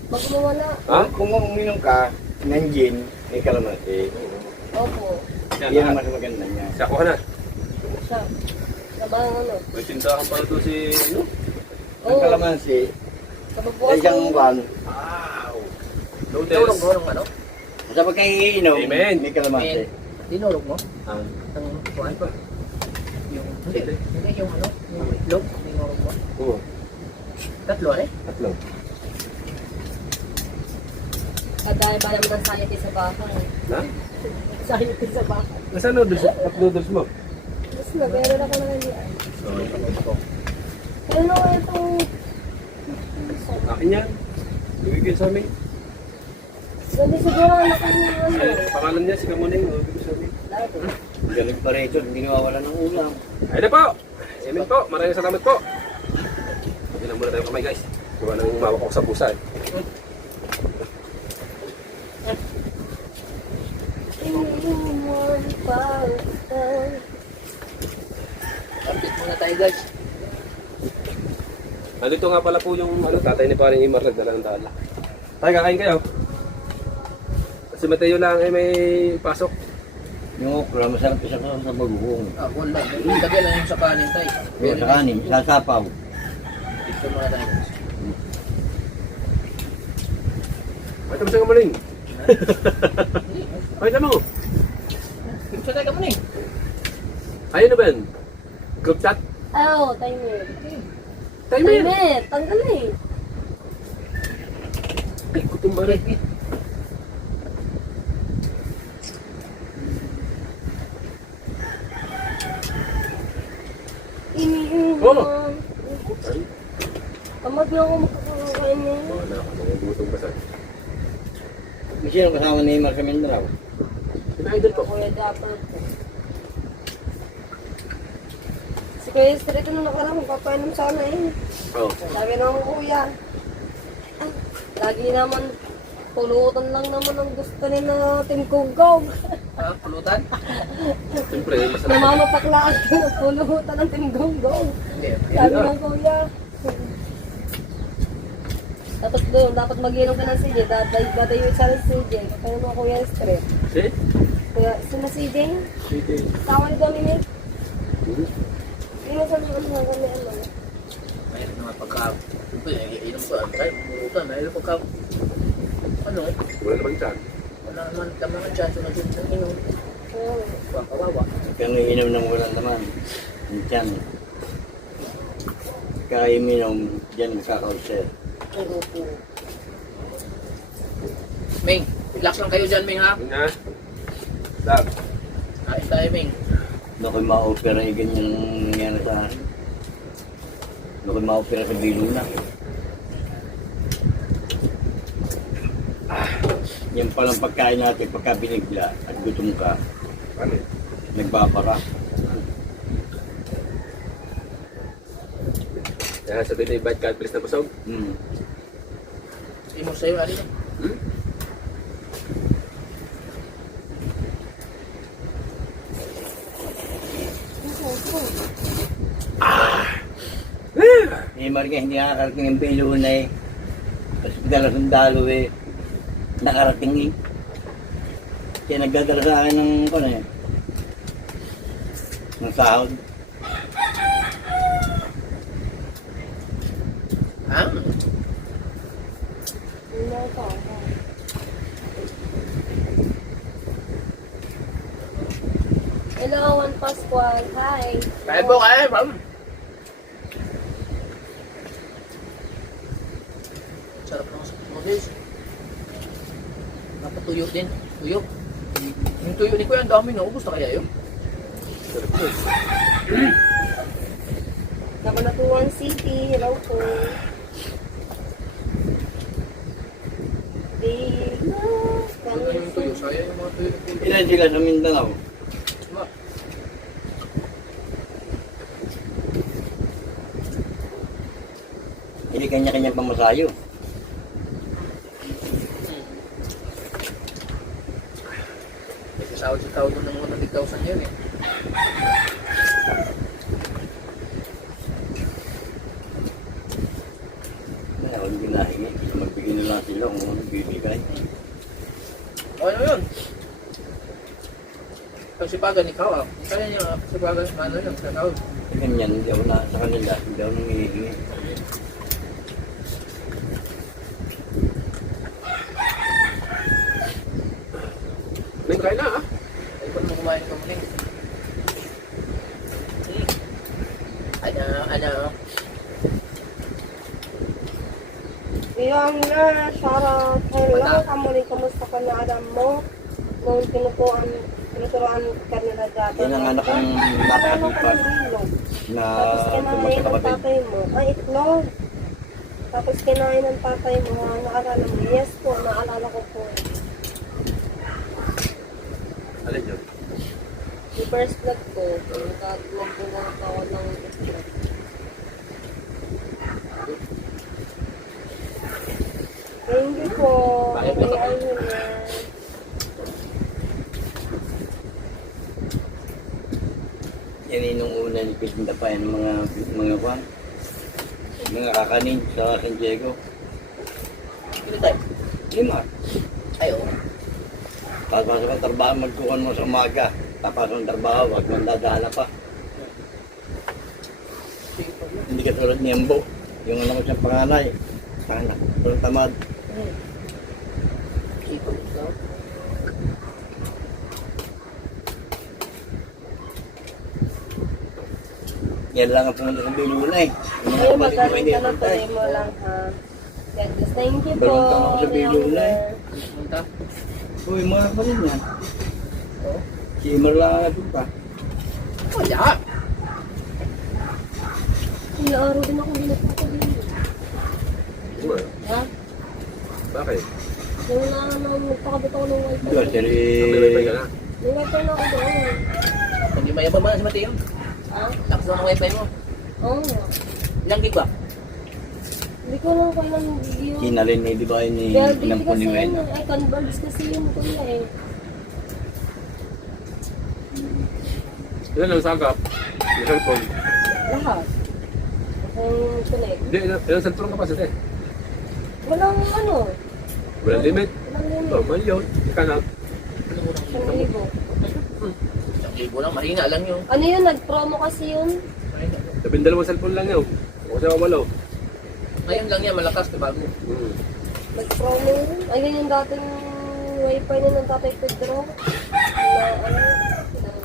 Bago mawala. Ha? Kung uminom ka ng gin, may kalamansi. Opo. Yan ang mas maganda niya. Siya kuha na. Siya. Sabang ano. May tindahan pala to si... Ano? Ang kalamansi, Kapagbukas ay siyang ban. Wow! Tinurog mo ng ano? Sa pagkaiinom, Amen. may kalamansi. Tinurog mo? Ah. Ang kuhaan pa. Yung, hindi yung ano, yung itlog, tinurog mo. Oo. Tatlo eh. Tatlo. Kagaya ba naman ang sanity sa bahay? Na? Sanity sa bahay. Nasaan noodles? Cup noodles mo? Tapos na, meron ako na nandiyan. Ano nga itong... Akin yan. Bibigyan sa amin. Hindi siguro ang nakalimutan mo. Ay, pangalan niya, si Kamuning. Bibigyan sa amin. Galing pa rin ito, hindi nawawala ng ulam. Ayun na po! Amen po. Maraming salamat po. Hindi na muna tayo kamay guys. Gawa nang umawak ako sa pusa eh. Update muna tayo guys. Nandito nga pala po yung tatay ni Paring Imar nagdala ng dala. Tay, kakain kayo? Si Mateo lang ay may pasok. Yung okra, masarap isa ka sa bagoong. Wala. Lagyan lang yung sa kanin tayo. Pero sa kanin, sasapaw. Dito muna tayo guys. Ay, tapos ang Kamuning. Ay, tama mo. Dito sa tayo ka muna eh. Ayun na ba yan? Group chat? Oo, timer. Timer! Timer! Tanggal na eh. Ay, kutum ba rin? Iniiwan. Oh! Ay, Tamad na ako makakakain na yun. wala ako. Nangugutong ba sa... Sino kasama ni Imar sa Mindanao? Pina-idol po. Kuya Dapper po. Si Kuya Street na nakarang magpapainom sana eh. Oo. Sabi ng kuya. "Ah, lagi naman pulutan lang naman ang gusto ni na Tim Kugog. Pulutan? Siyempre, masarap. Namamapaklaan pulutan ng Tim Kugog. Hindi. Sabi ng kuya. Tapos doon, dapat mag-inom ka ng CJ. Dadayo siya ng CJ. Kaya mo Kuya Street. Si? Kaya, sino CJ? Sige. Tawag ni Dominic. Sino sa mga ano kami ano? Mayroon naman pagka... Inom ko. Tayo, pulutan. Mayroon pagka... Ano? Wala naman dyan. Wala naman tama ng chance na dito ng inom. Oo. Kawawa. Kaya inom ng walang laman. Yung tiyan. Kaya iminom, dyan nakaka-ulcer. Oo po. Ming, relax lang kayo dyan, Ming ha? Yun nga. Stop. Kain tayo, Ming. Nako'y ma-opera yung ganyan ang nangyari sa akin. Nako'y ma-opera sa Biluna. Yan palang pagkain natin, pagka binigla at gutom ka, Ano eh? nagbabara. Kaya sabi na invite ka, please na busog. Hmm. Hindi mo sa'yo, alin. Eh, Marga, hindi nakakarating ang Biluna eh. Tapos dala sundalo eh. Nakarating eh. Kaya nagdadala sa akin ng, ano eh, ng sahod. Ha? Ano ka? Hello, Juan Pascual. Hi. Kain po, kain, ma'am. Sarap ng noodles. Napatuyo din. Tuyo. Yung tuyo ni Kuya, ang dami na. Ubus na kaya yun? Cabanatuan City. Hello po. Ano yung tuyo? Sayang yung mga tuyo ni Kuya. Ilan sila sa Mindanao? Ma, Hindi kanya-kanya pamasayo. may kasahod sa tao doon ng 100,000 yun eh. lang bibigay. O ano yun? Pagsipagan ikaw ah. Kaya niya pagsipagan ano yun, ikaw. Ganyan, hindi ako na sa kanila, hindi ako nangihingi. May kain na ah. Ay, ba't mo kumain ka muli? Ano? Iyang na, Sarah, hello, kamuling kamusta ka na alam mo? Kung tinuturuan ka nila dati. Yan ang anak kong nakakalipat na Tapos kinain ng magkakapatid. tatay mo. Ay, itlog. Tapos kinain ng tatay mo. Naalala mo? Yes po, naalala ko po. Alin yun? Yung first vlog ko, magbubuhat ako ng itlog. Thank you po. Bakit Okay, ba? ayun na. Yan yung nung una ni Pitinda pa yan, mga kwan. Mga kakanin sa San Diego. Ano tayo? 5. Ay, oo. Tapos sa trabaho, magkukuhan mo sa umaga. Tapos ang trabaho, wag mong dadala pa. Hindi ka tulad ni Embo. Yung alam ko siyang panganay. Anak, walang tamad. Sipag ikaw. Yan lang ang pumunta sa Bilulay. Yung mga Ay, kapatid mo magaling hindi ka na, pumunta. tuloy mo lang ha. God bless. Thank you po. Balong ka ako sa Bilulay. Pumunta. Uy, mga kapatid niya. Oo. Si Imar lang ang napunta. Wala. Ilang araw din ako binagpapa din. Ha? Bakit? Yung nagpakabit ako ng wifi. Grocery. May wifi ka na? May wifi na ako doon. Hindi mayabang ba si Mateo? Ha? Lakas daw ng wifi mo. Oo nga. Ilang gig ba? Hindi ko lang kailan video. Kinalin ni di ba yun ni Kaya dito Inampon kasi ni yun, Wena. ay converge kasi yun kuya eh. Ilan ang sagap? Yung cellphone. Lahat. Ang connect. Hindi, ilang cellphone ka pa sa te? Walang ano. Walang limit. Walang Oh, limit. man yun. Ika na. 1,000. 1,000 lang, mahina lang yung. Ano yun, nag-promo kasi yun. Mahina. 12 cellphone lang yun. O siya walo. Ngayon lang yan, malakas na bago. Nag-promo yun. Ayun yung dating wifi na ng tatay Pedro.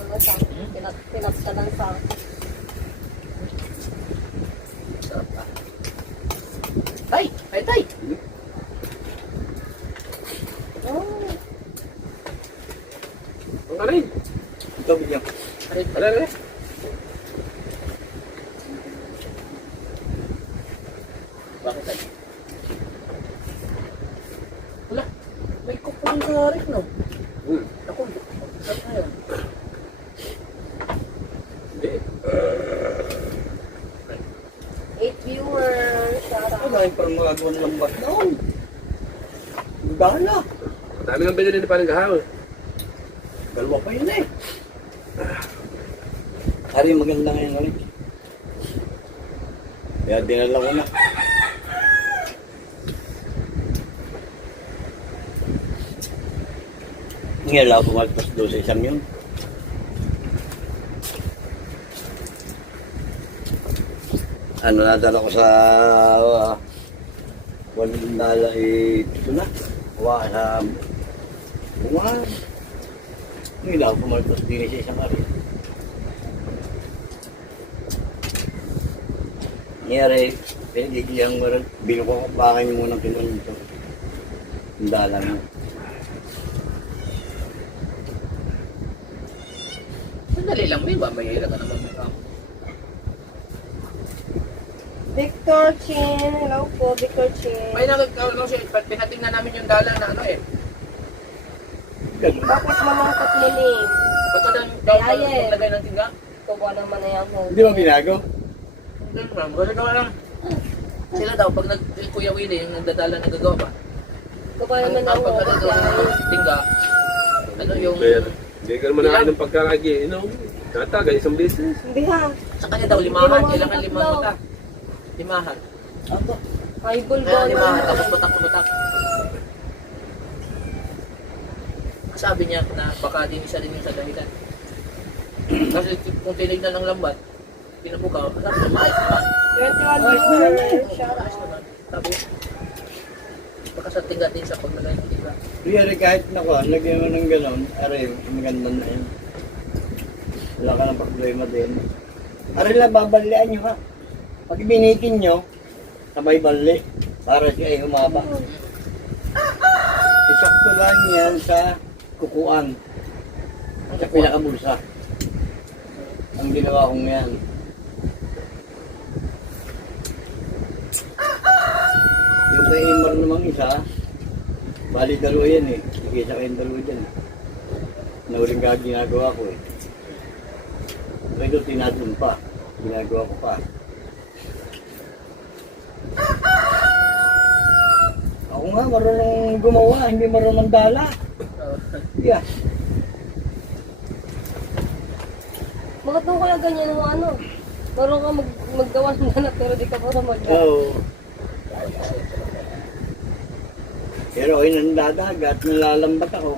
Na ano, pinapsa lang sa Sarap pa. Tay! Ay, tay! oh. Ang kanin. Ito, bigyan. Ay, Ala, ala. bakit tay? Wala. May kupon sa rin, no? Ako, sarap na yun. Hindi. 8 viewers. Shout Ako out. na yung parang magagawa ng lambat noon. Gala. Dami ng bilhin ni parang kahapon. Dalawa pa yun eh. Ari, maganda ngayon ulit. Kaya dinala ko na. Ngayon lang pumalpas doon sa isang yun. Ano, nadala ko sa $1 ito na. Kuha sa bunga. Ngayon lang pumalpas din sa isang ari. Nangyari, pinagigiyang mo rin, binuko ko bakit mo munang kinunin ito. Ang dalang mo. Sandali lang, may ba? May hila ka naman. Victor Chin. Hello po, Victor Chin. May ano siya, pinatingnan namin yung dalang na ano eh. Ganun. Bakit mamangkat mo ni? Pagka daw Yaye. lagay ng tingga, Tuwa naman na yan. Hindi mo binago? hindi ma'am. Kasi gawa lang. Sila daw, pag Kuya Willie, yung nagdadala nagagawa ba? Tuwa naman Ang ang pagkakagawa ng tingga, ano yung... Pero, hindi ka naman nakain ng pagkakagiinom. Natagay isang beses. Hindi ha. Sa kanya daw, limahan. Kailangan limang mata. Limahan. Ako. Highball Kaya ba? limahan, tapos batak na batak. sabi niya na baka din isa din yung sa dahilan. Kasi kung tinignan ng lambat, pinabukaw, sabi niya, ayos naman. 21 shout Ayos out. naman. Sabi, baka sa tiga din sa paglalay, di ba? Kaya kahit nakuha, lagyan mo ng gano'n, aray, maganda na yun. Wala ka ng problema din. Aray lang, babalian nyo ha. Pag binitin nyo, sabay bali, para siya ay humaba. Isakto lang yan sa kukuan, sa pinakabulsa. Ang ginawa kong yan. Yung kay Imar namang isa, bali dalawa yan eh. Sige sa kayong dalawa dyan. Nauling ka ginagawa ko eh. Pero tinatun pa. Ginagawa ko pa. Ako nga marunong gumawa, hindi marunong dala. Yeah. Bakit nung kaya ganyan mo ano? Marunong ka maggawa ng ganap pero di ka marunong maggawa. Oo. Pero ay nandadagat, nalalambat ako.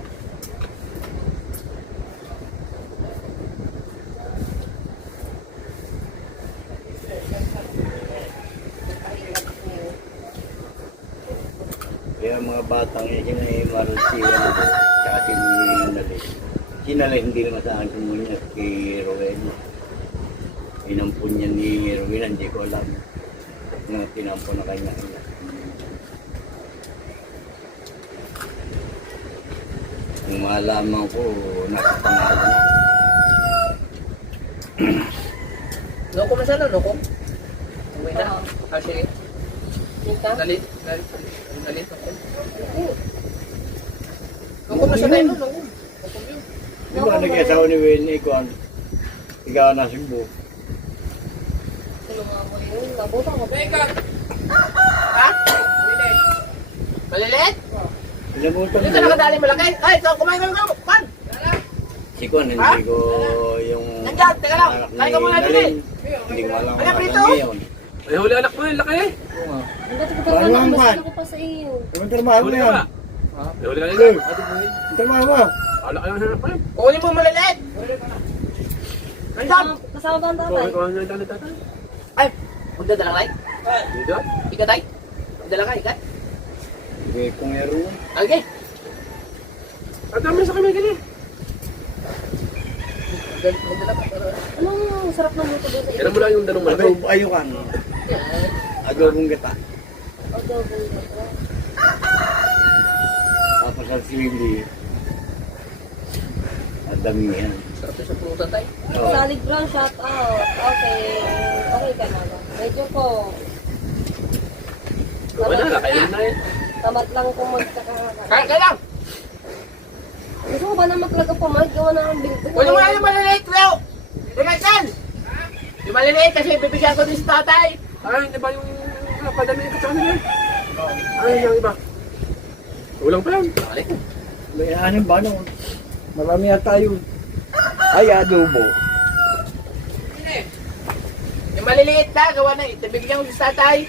Kaya mga batang ikinahimar si tsaka si Nalay. Si Nalay hindi naman sa akin kumunya kay Rowena. Inampun niya ni Rowena, hindi ko alam. Nga tinampun na kanya. Ang malaman ko, nakapangalo na. Loko man sana, loko. Uwi na. Ah, sige. Ika? Nalit ako. Loko man sana yun, loko. Loko yun. Di ba nag-asawa ni Winnie ko ang ikaw na Cebu? Tulungan mo yun. Nabutan ko. Ha? Malilit? Pinabutan Dito nakadali malaki. Ay, ito, kumain ka mo. Pan! Si Kon, hindi ko yung Nandiyan, teka lang. anak Kain ka muna din Nalin. Hindi ko alam Anak, kung dito. ano ngayon. Ay, huli anak mo yun, laki eh. Ang dati ko talaga Parang mas man. ako pa sa iyo. Anong trabaho mo Huli ka yan? ba? Ay, huli ka Hey, nila. ang trabaho mo? Alak ka na pa yun. Kunin mo malilit. Nandiyan. Kasama ba ang tatay? Kuha ka na yung tatay. Ay, magdadala ka tayo? Dito? Ika tayo? Magdala ka, ika? Hindi kong ero. Okay. At dami sa kami ganyan. Magdala ka. Anong sarap ng luto doon sa iyo? Yan mo lang yung dalong malaki. Adobo ayukan. Yan. Adobong gata. Adobo ito. Tapos ang sili. Ang dami yan. Sarap na sa pulutan tayo. Oh. Solid brown shout out. Okay. Okay ka na ba? Medyo po. Wala na, kainin na eh. Tamat lang kung magkakaka. Kaya lang. Gusto ko ba na maglaga po? Gawa na ang binti. Kunin mo lang yung maliliit, Leo. Lumasan. Yung maliliit kasi bibigyan ko din sa tatay. Ay, hindi ba yung padami yung katsaka nila? Ay, yung iba. Ulang pa yan. May anim ba no? Marami yata yun. Ay, adobo. Yung maliliit na, gawa na. Bibigyan ko sa tatay.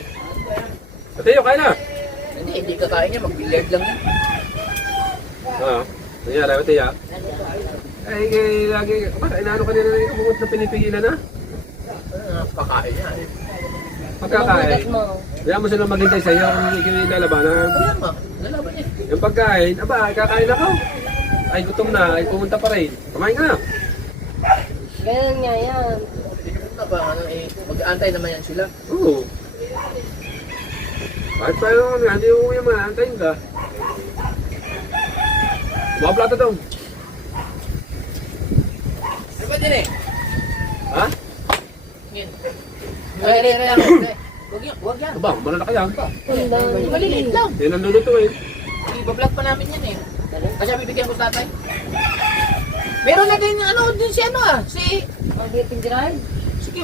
Ate, yung kain na. Hindi kakain niya. Mag-billiard lang yan. Oo. Nangyari, ate ya. Ay, lagi, inaano ka nila yung bukod na pinipigilan na? Kakain niya. Pagkakain. Kaya mo sila maghintay sa'yo kung ikaw yung lalabanan. Kaya ma, lalaban niya. Yung pagkain, aba, kakain ako. Ay, gutom na, ay pumunta pa rin. Kumain ka na. Ganyan nga yan. Hindi na ba, mag-aantay naman yan sila. Oo. Kahit pa yung hindi mo yung maantayin ka. Mga plato daw. Ano ba din eh? Ha? Yan. Maliliit lang. Huwag yan. Aba, malalaki yan. Yung maliliit lang. Yan ang luluto eh. Iba-vlog pa namin yan eh. Kasi bibigyan ko sa tatay. Meron na din ano din si ano ah. Si Ang bitin Gerard.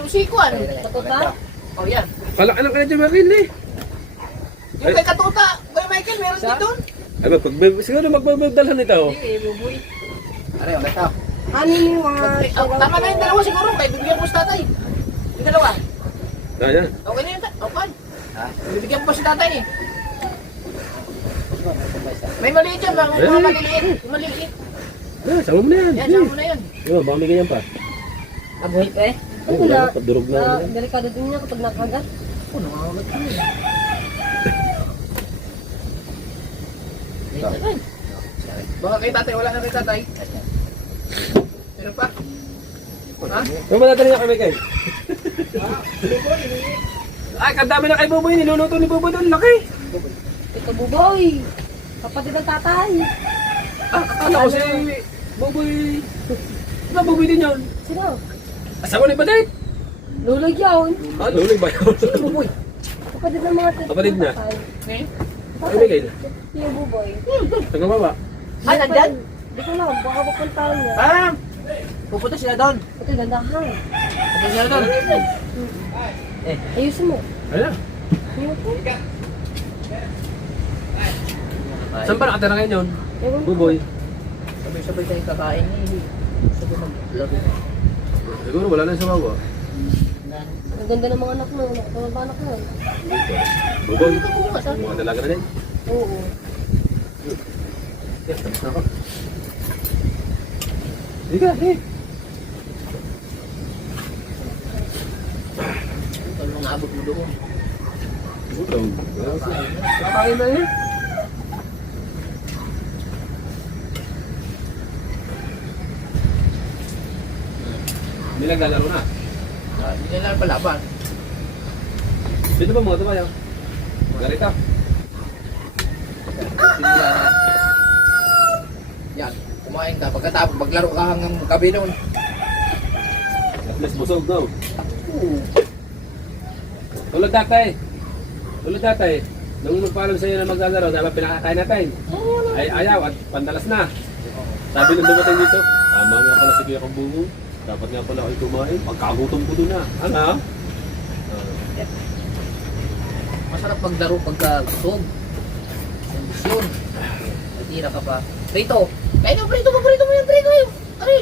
si Kuan. Katuta. Oh yan. Kalaki lang kayo dyan, Marlene eh. Yung kay Katuta, Kuya Michael, meron din doon. Ay, siguro magbabagdalhan ito. Eh, bubuy. Ano yung basta? Aniniwas. Tama na yung dalawa siguro, kaya bibigyan ko sa tatay. Yung dalawa. Ayan. Okay na yun, okay. Ha? Bibigyan ko pa si tatay eh. May maliit yan, mga maliliit. Maliliit. Sama mo na yan. Yan, sama mo na yan. Baka may ganyan pa. Abuhit eh. Ano na? Durog na. Delikado din niya kapag nakagat. Oh, nangangagat ko yun. Baka kay tatay, wala na kay tatay. Pero pa. Ha? Yung matadali na kami kay. Ay, kadami na kay Buboy. Niluluto ni Buboy doon. Laki. Ito buboy. Kapatid ng tatay. Akala ko si Buboy. Diba Buboy din yun? Sino? Asawa ni Badet. Lulag yun. Luloy ba yun? Sino buboy? Kapatid ng mga Kapatid niya? tatay. Eh? Ay, Miguel. Yung buboy. Taga baba. Ah, nandyan? Hindi ko alam. Baka pupuntahan niya. Ah! Pupunta sila doon. Ito gandahan. Pupunta sila doon. Ayusin mo. Ayan. Ayun po. Saan pa nakatira ngayon yun? Ewan ko. Buboy. Sabay-sabay tayong kakain eh. Sabay maglaro. Siguro wala na sa baba. Ang ganda ng mga anak mo. Nakatawag ba anak mo? Buboy. Ito bukas ah. Mga dalaga na din. Oo. Yes, tapos na ako. Higa, eh. Ito mga abot mo doon. Gutom. Kakain na eh. Hindi lang lalaro na. Hindi nila lang palaban. Dito ba mga tumayo? Garita. Sila na. Yan. Kumain ka. Pagkatapos, maglaro ka hanggang gabi noon. At least busog daw. Tulad tatay. Tulad tatay. Nung magpaalam sa iyo na maglalaro, dapat pinakakain natin. Ay ayaw at pandalas na. Sabi nung dumating dito, tama nga pala si Kuya Kabungo. Dapat nga pala ako kumain. Pagkagutom ko doon na. Ano? Masarap maglaro pagka gutom. Kondisyon. Natira ka pa. Prito! Kain mo, prito mo yan, prito yun! Aray!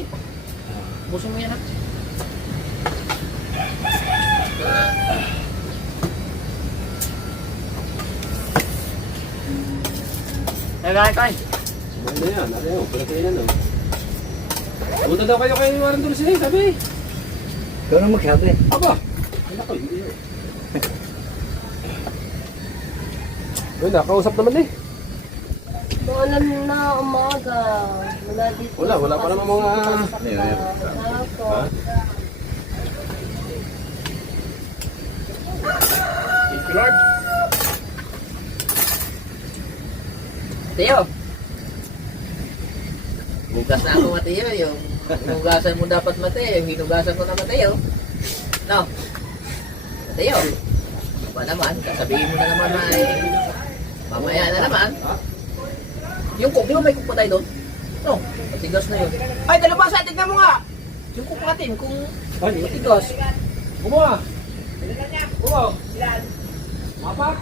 Busin mo yan ha. Kain. Ano na yan? Ano yun? Pinakainan no? Punta daw kayo kay Warren Dulce, sabi. Ikaw na magsabi. Aba! Ay nako, hindi yun. Uy, nakausap naman eh. Mga alam na umaga. Mula dito. Wala pa naman mga... Ha? Thank you, Lord. Mateo. Bukas na ako, Mateo. Yung hinugasan mo dapat, Mateo. Yung hinugasan ko na, Mateo. No? Mateo. Ba naman? Sasabihin mo na naman na mamaya na naman. Yung cook, di ba may cook pa tayo doon? No? Matigas na yun. Ay, dalabasa! Tignan mo nga! Yung cook natin, kung matigas. Gumawa! Gumawa! Mapak!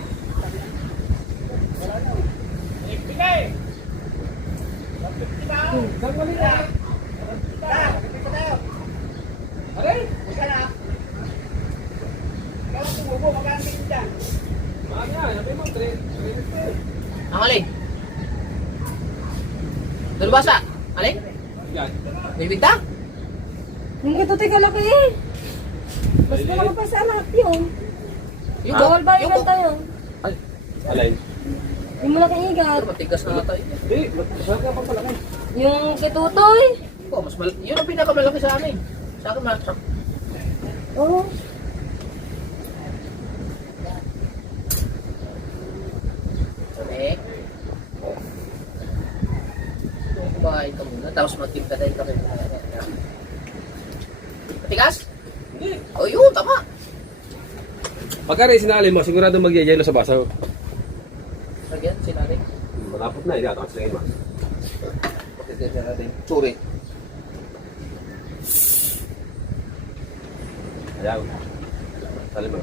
Ang alin? Dalabasa! Alin? May bigta? Hindi ka tutoy kalaki eh. Basta lang pa sa anak yun. Yung Bawal ba yung yung cook? tayo? Alay. Yung malaking igat. Matigas na tayo. Hindi, masyado ka pa pala kayo. Yung kitutoy. Oh, yun ang pinakamalaki sa amin. Sa akin, masak. Oo. Sabi. Kumain ka muna, tapos magtimpla tayo kami. Matigas? Hindi. Oh, yun, tama. Pagka rin sinali mo, sigurado magyayelo sa baso. Lagyan, sinari. Malapot na, idatang sa ima. Pagkakasya natin. Tsuri. Ayaw. Sali mo.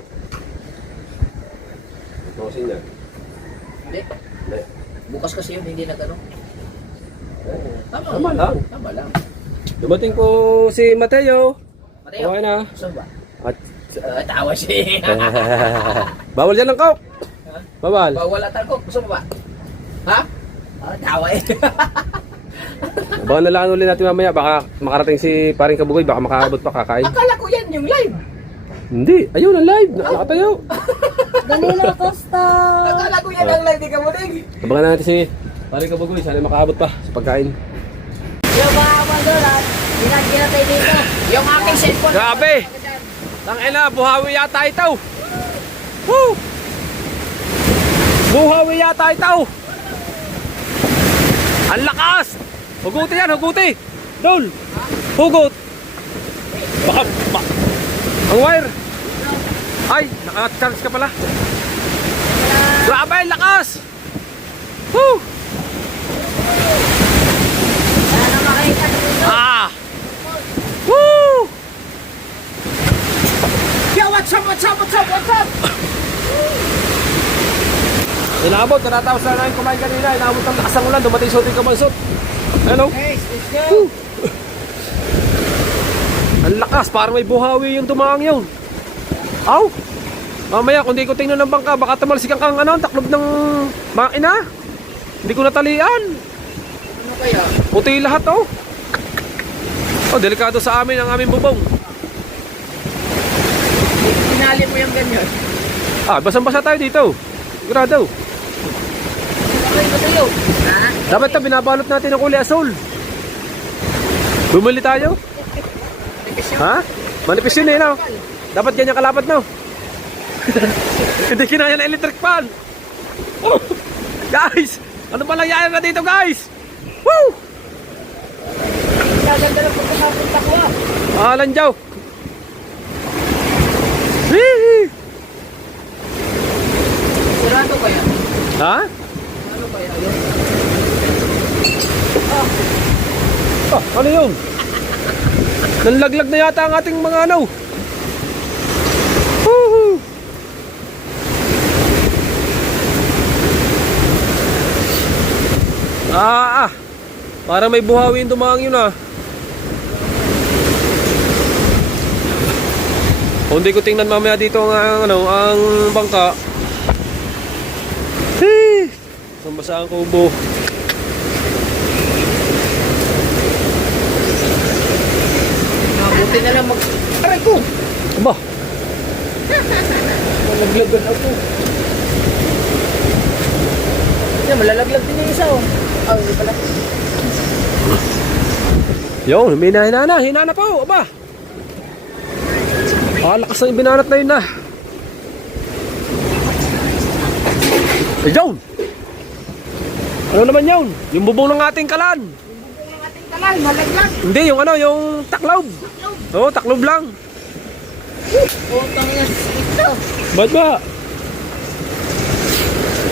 Tumasin niya. Hindi. Hindi. Bukas kasi yun, hindi nag-ano. Tama. Tama lang. Tama lang. Dumating po si Mateo. Mateo, Okay na. saan ba? At Tawa siya. bawal dyan ang coke. Bawal. Bawal at alcohol. Gusto mo ba? Ha? Tawa eh. Baka nalaan ulit natin mamaya. Baka makarating si paring Kabugoy. Baka makaabot pa kakain. Akala ko yan yung live. Hindi. Ayun, ang live. Nakatayo. Danilo Costa. Akala ko yan ang live, di ka muling. Abangan natin si paring Kabugoy. Sana makaabot pa sa pagkain. Yung mga magulat, ginagina tayo dito. Yung aking cellphone. Grabe! Tangina, buhawi yata ito. Woo! Buhawi yata ito. Ang lakas! Huguti yan, huguti! Dol! Hugot! Baka, ang wire! Ay, naka-charge ka pala. Grabe, ang lakas! Woo! Sana makita dito. Ah! Woo! Yo, what's up, what's up, what's up, what's up? Inabot, natapos na namin kumain kanina. Inabot ang lakas ng ulan, dumating sa ating kamansot. Hello? Guys, let's go. Ang lakas, parang may buhawi yung dumaang yun. Aw! Mamaya, kung di ko tingnan ng bangka, baka tamalsikan kang ano, taklob ng makina. Hindi ko natalian. Ano kaya? Puti lahat, oh. Oh, delikado sa amin ang aming bubong. Tinali mo yung ganyan. Ah, basang-basa tayo dito. Sigurado. Okay ba tayo? Ha? Dapat na binabalot natin ng kulay asol. Bumili tayo. Ha? Manipis yun eh, no? Dapat ganyan kalapat, no? Hindi kinaya na electric fan. Oh, guys! Ano ba nangyayari na dito, guys? Woo! Gaganda ng pagkakapong takwa. Lanjaw. Hihi! Sirado kaya? Ha? Ano kaya yun? Oh, ano yun? Nanlaglag na yata ang ating mga ano. Woohoo! Parang may buhawi yung dumaang yun ah. Kung di ko tingnan mamaya dito ang ano, ang bangka. Hee! Sambasa ang kubo. Buti na lang mag... Aray ko! Aba, Malaglagan ako. Yan, malalaglag din yung isa oh. Ah, hindi pala. yun, may hinana po, aba. Lakas na yung binanat na yun na. Yun! Ano naman yun? Yung bubong ng ating kalan. Talal, malaglag. Hindi, yung ano, yung taklob. Oo, taklob lang. Utang yan. Ito. Ba't ba?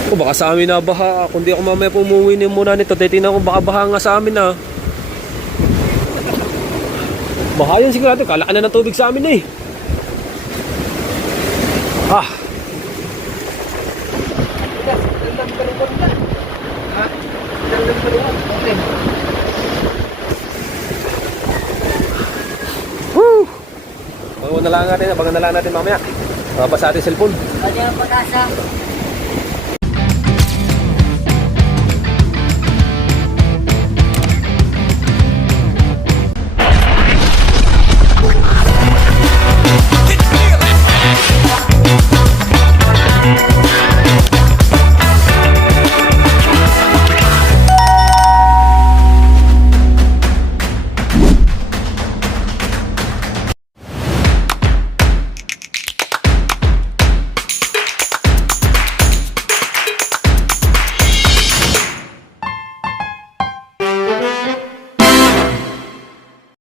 O baka sa amin na baha. Kung di ako mamaya pumuwi muna nito, titignan ko baka baha nga sa amin na. Baha yun sigurado, kalaan na ng tubig sa amin eh. Ah, Dalang kaluwag na. Ha? Dalang kaluwag. Okay. woo! Abangan na lang natin mamaya. Basa ating cellphone. Pwede ang pag-asa.